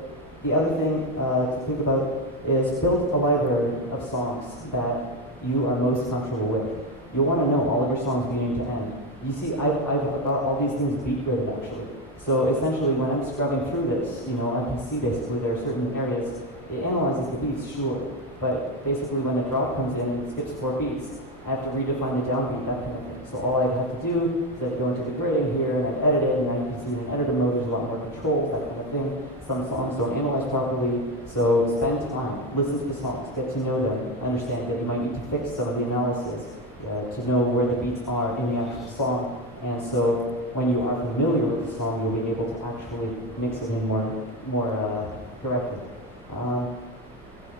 the other thing to think about is build a library of songs that you are most comfortable with. You'll want to know all of your songs beginning to end. You see, I've got all these things beat gridded actually. So essentially, when I'm scrubbing through this, you know, I can see basically there are certain areas. It analyzes the beats, sure, but basically when the drop comes in and it skips 4 beats, I have to redefine the downbeat, that kind of thing. So all I have to do is I go into the grading here and I edit it, and I can see in editor mode there's a lot more control, that kind of thing. Some songs don't analyze properly, so spend time, listen to the songs, get to know them, understand that you might need to fix some of the analysis to know where the beats are in the actual song. And so when you are familiar with the song, you'll be able to actually mix it in more correctly.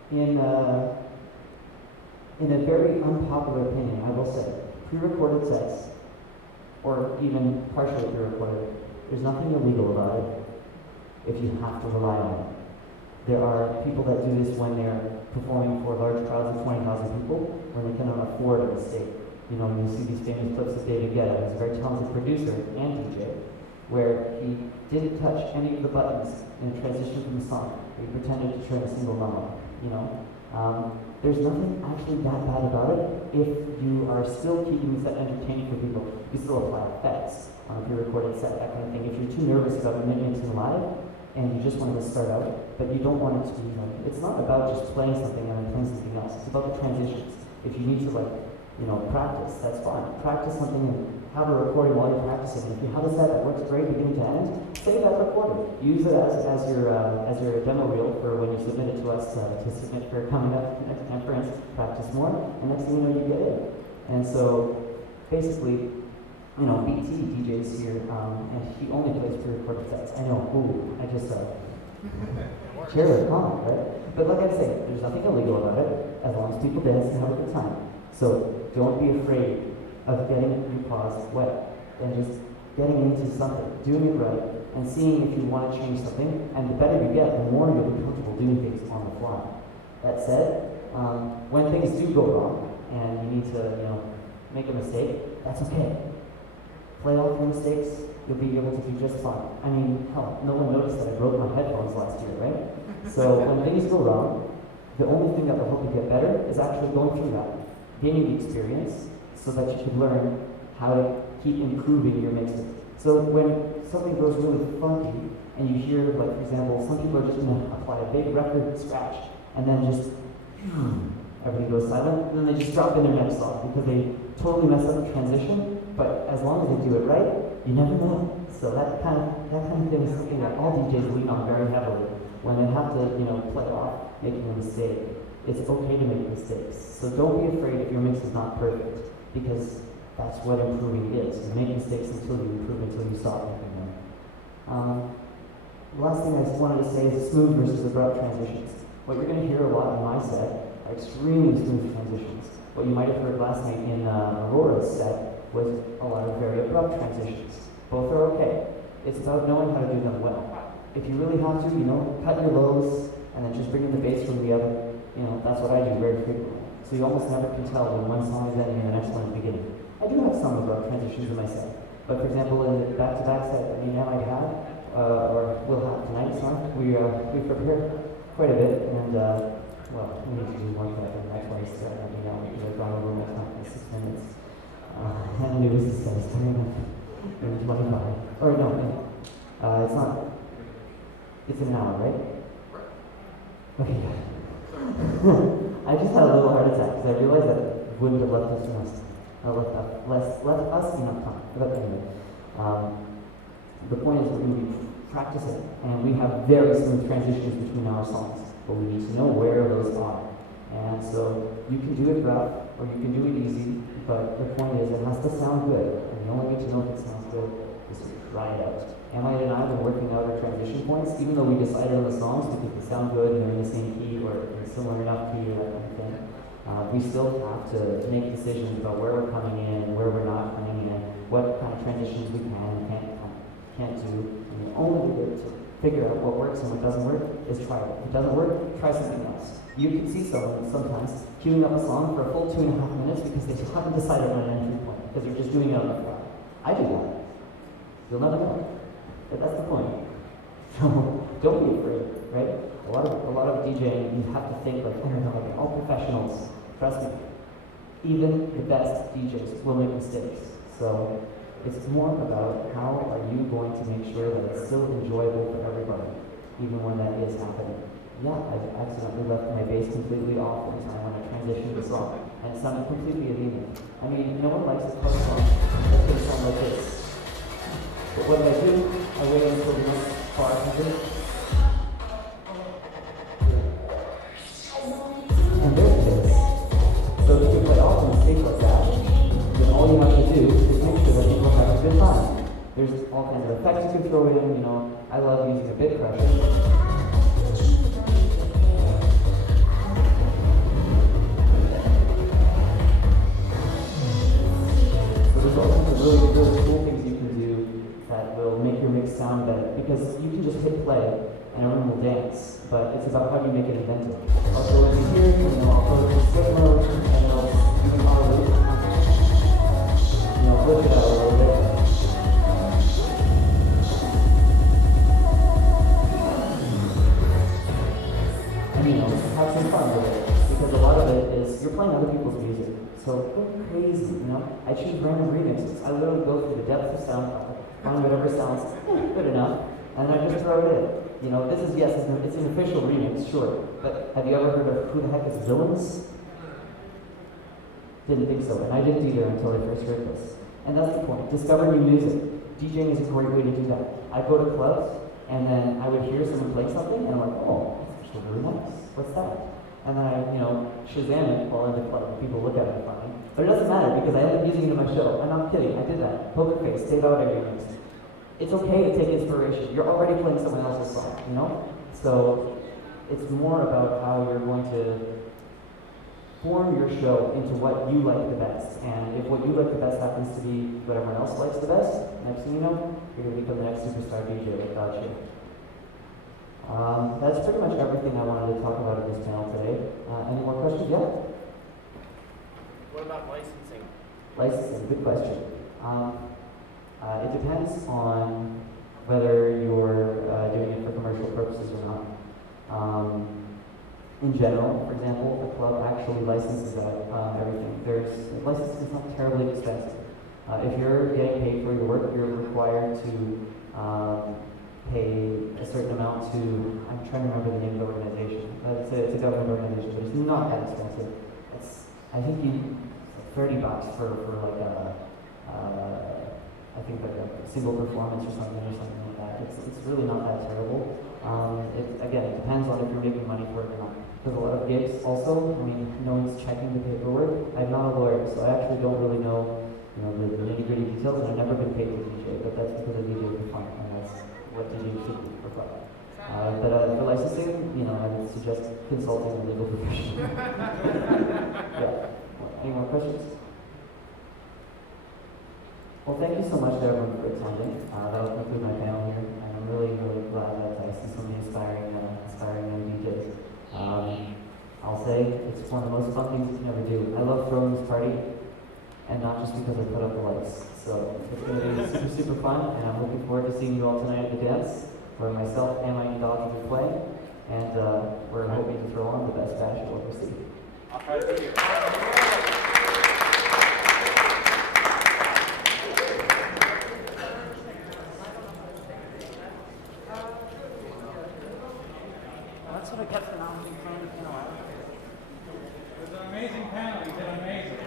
In a very unpopular opinion, I will say, pre-recorded sets, or even partially pre-recorded, there's nothing illegal about it if you have to rely on it. There are people that do this when they're performing for large crowds of 20,000 people, when they cannot afford a mistake. You know, you see these famous clips of David Guetta, who's a very talented producer and DJ, where he didn't touch any of the buttons in a transition from the song. He pretended to turn a single knob, you know. There's nothing actually that bad about it if you are still keeping the set entertaining for people. You still apply effects on a pre-recorded set, that kind of thing. If you're too nervous about admitting it live, and you just wanted to start out, but you don't want it to be like, it's not about just playing something and then playing something else. It's about the transitions. If you need to, like, you know, practice, that's fine. Practice something and have a recording while you're practicing. If you have a set that works great beginning to end, save that recording. Use it as your demo reel for when you submit it to us to submit for coming up next CanFURence. Practice more, and next thing you know, you get it. And so, basically, you know, BT DJs here, and he only plays pre-recorded sets. I know, ooh, I just share a comment, right? But like I say, there's nothing illegal about it as long as people dance and have a good time. So don't be afraid of getting your paws wet and just getting into something, doing it right, and seeing if you want to change something. And the better you get, the more you'll be comfortable doing things on the fly. That said, when things do go wrong and you need to, you know, make a mistake, that's okay. Play off your mistakes, you'll be able to do just fine. I mean, hell, no one noticed that I broke my headphones last year, right? So when things go wrong, the only thing that will help you get better is actually going through that, gaining the experience, so that you can learn how to keep improving your mixing. So when something goes really funky, and you hear, like, for example, some people are just going to apply a big record scratch, and then just, everything goes silent, and then they just drop in their next song, because they totally mess up the transition, but as long as they do it right, you never know. So that kind of thing is something that all DJs lean on very heavily. When they have to, you know, play off making a mistake, it's okay to make mistakes. So don't be afraid if your mix is not perfect, because that's what improving is. You make mistakes until you improve, until you stop making them. The last thing I just wanted to say is smooth versus abrupt transitions. What you're going to hear a lot in my set are extremely smooth transitions. What you might have heard last night in Aurora's set was a lot of very abrupt transitions. Both are okay. It's about knowing how to do them well. If you really have to, you know, cut your lows and then just bring in the bass from the other. You know, that's what I do very frequently. So you almost never can tell when one song is ending and the next one is beginning. I do have some abrupt transitions in my set. But for example, in the back-to-back set that me and I have, or will have tonight, we prepared quite a bit, and well, we need to do one for that, and that's why I started having out, because I've gone over my time by 6 minutes. And the newest set is coming up in 25. Or no, it's not. It's an hour, right? Okay, yeah. I just had a little heart attack because I realized that it wouldn't have left us left us enough time. But anyway, the point is we're going to be practicing, and we have very smooth transitions between our songs, but we need to know where those are. And so you can do it rough, or you can do it easy, but the point is it has to sound good, and the only way to know if it sounds good is to try it out. Emma and I have been working out our transition points, even though we decided on the songs because they sound good and they're in the same key or in similar enough key or that kind of thing. We still have to make decisions about where we're coming in and where we're not coming in, what kind of transitions we can and can't do. And the only way to figure out what works and what doesn't work is try it. If it doesn't work, try something else. You can see someone sometimes queuing up a song for a full 2.5 minutes because they haven't decided on an entry point, because they're just doing it on the fly. I do that. You'll never know. But that's the point. So don't be afraid, right? A lot of DJing, you have to think like, oh my god, they're all professionals. Trust me. Even the best DJs will make mistakes. So it's more about how are you going to make sure that it's still enjoyable for everybody, even when that is happening. Yeah, I've accidentally left my bass completely off one time when I transitioned the song, and it sounded completely anemic. I mean, no one likes a club song that's going to sound like this. But what I do, I wait until the next bar comes in. And there it is. So if you play off in a state like that, then all you have to do is make sure that people have a good time. There's all kinds of effects you can throw in, I love using a bit pressure. Really, really cool things you can do that will make your mix sound better, because you can just hit play and everyone will dance, but it's about how do you make it inventive. I'll go into here, I'll go to skip mode, and you can follow it. Push it out a little bit. And have some fun with it, because a lot of it is you're playing other people's music. So go crazy, I choose random remixes. I literally go through the depths of SoundCloud, find whatever sounds good enough, and I just throw it in. This is, yes, it's an official remix, sure, but have you ever heard of Who the Heck is Villains? Didn't think so, and I didn't either until I first heard this. And that's the point, discover new music. DJing is a great way to do that. I go to clubs, and then I would hear someone play something, and I'm like, oh, that's actually really nice. What's that? And then I, Shazam it while in the club, and people look at it funny. But it doesn't matter, because I end up using it in my show. I'm not kidding, I did that. Poker Face, State Out Remix. It's okay to take inspiration. You're already playing someone else's song, So it's more about how you're going to form your show into what you like the best. And if what you like the best happens to be what everyone else likes the best, next thing you know, you're going to become the next superstar DJ without you. That's pretty much everything I wanted to talk about in this panel today. Any more questions? Yeah? What about licensing? Licensing, good question. It depends on whether you're doing it for commercial purposes or not. In general, for example, a club actually licenses out everything. Licensing is not terribly expensive. If you're getting paid for your work, you're required to pay a certain amount to, I'm trying to remember the name of the organization. It's a government organization, but it's not that expensive. I think $30 for like I think like a single performance or something like that. It's really not that terrible. Again, it depends on if you're making money for it or not. There's a lot of gigs also. No one's checking the paperwork. I'm not a lawyer, so I actually don't really know, the nitty-gritty details, and I've never been paid to DJ, but that's because I DJ for fun, and that's what DJing should do for fun. But for licensing, I would suggest consulting a legal professional. Yeah. Any more questions? Well, thank you so much to everyone for attending. That will conclude my panel here, and I'm really, really glad that I see so many inspiring young DJs. I'll say it's one of the most fun things you can ever do. I love throwing this party, and not just because I put up the lights. So it's going to be super, super fun, and I'm looking forward to seeing you all tonight at the dance, where myself and my dog will play, and we're hoping to throw on the best Spatial overseas. I'll try to be here. amazing panel. You did amazing.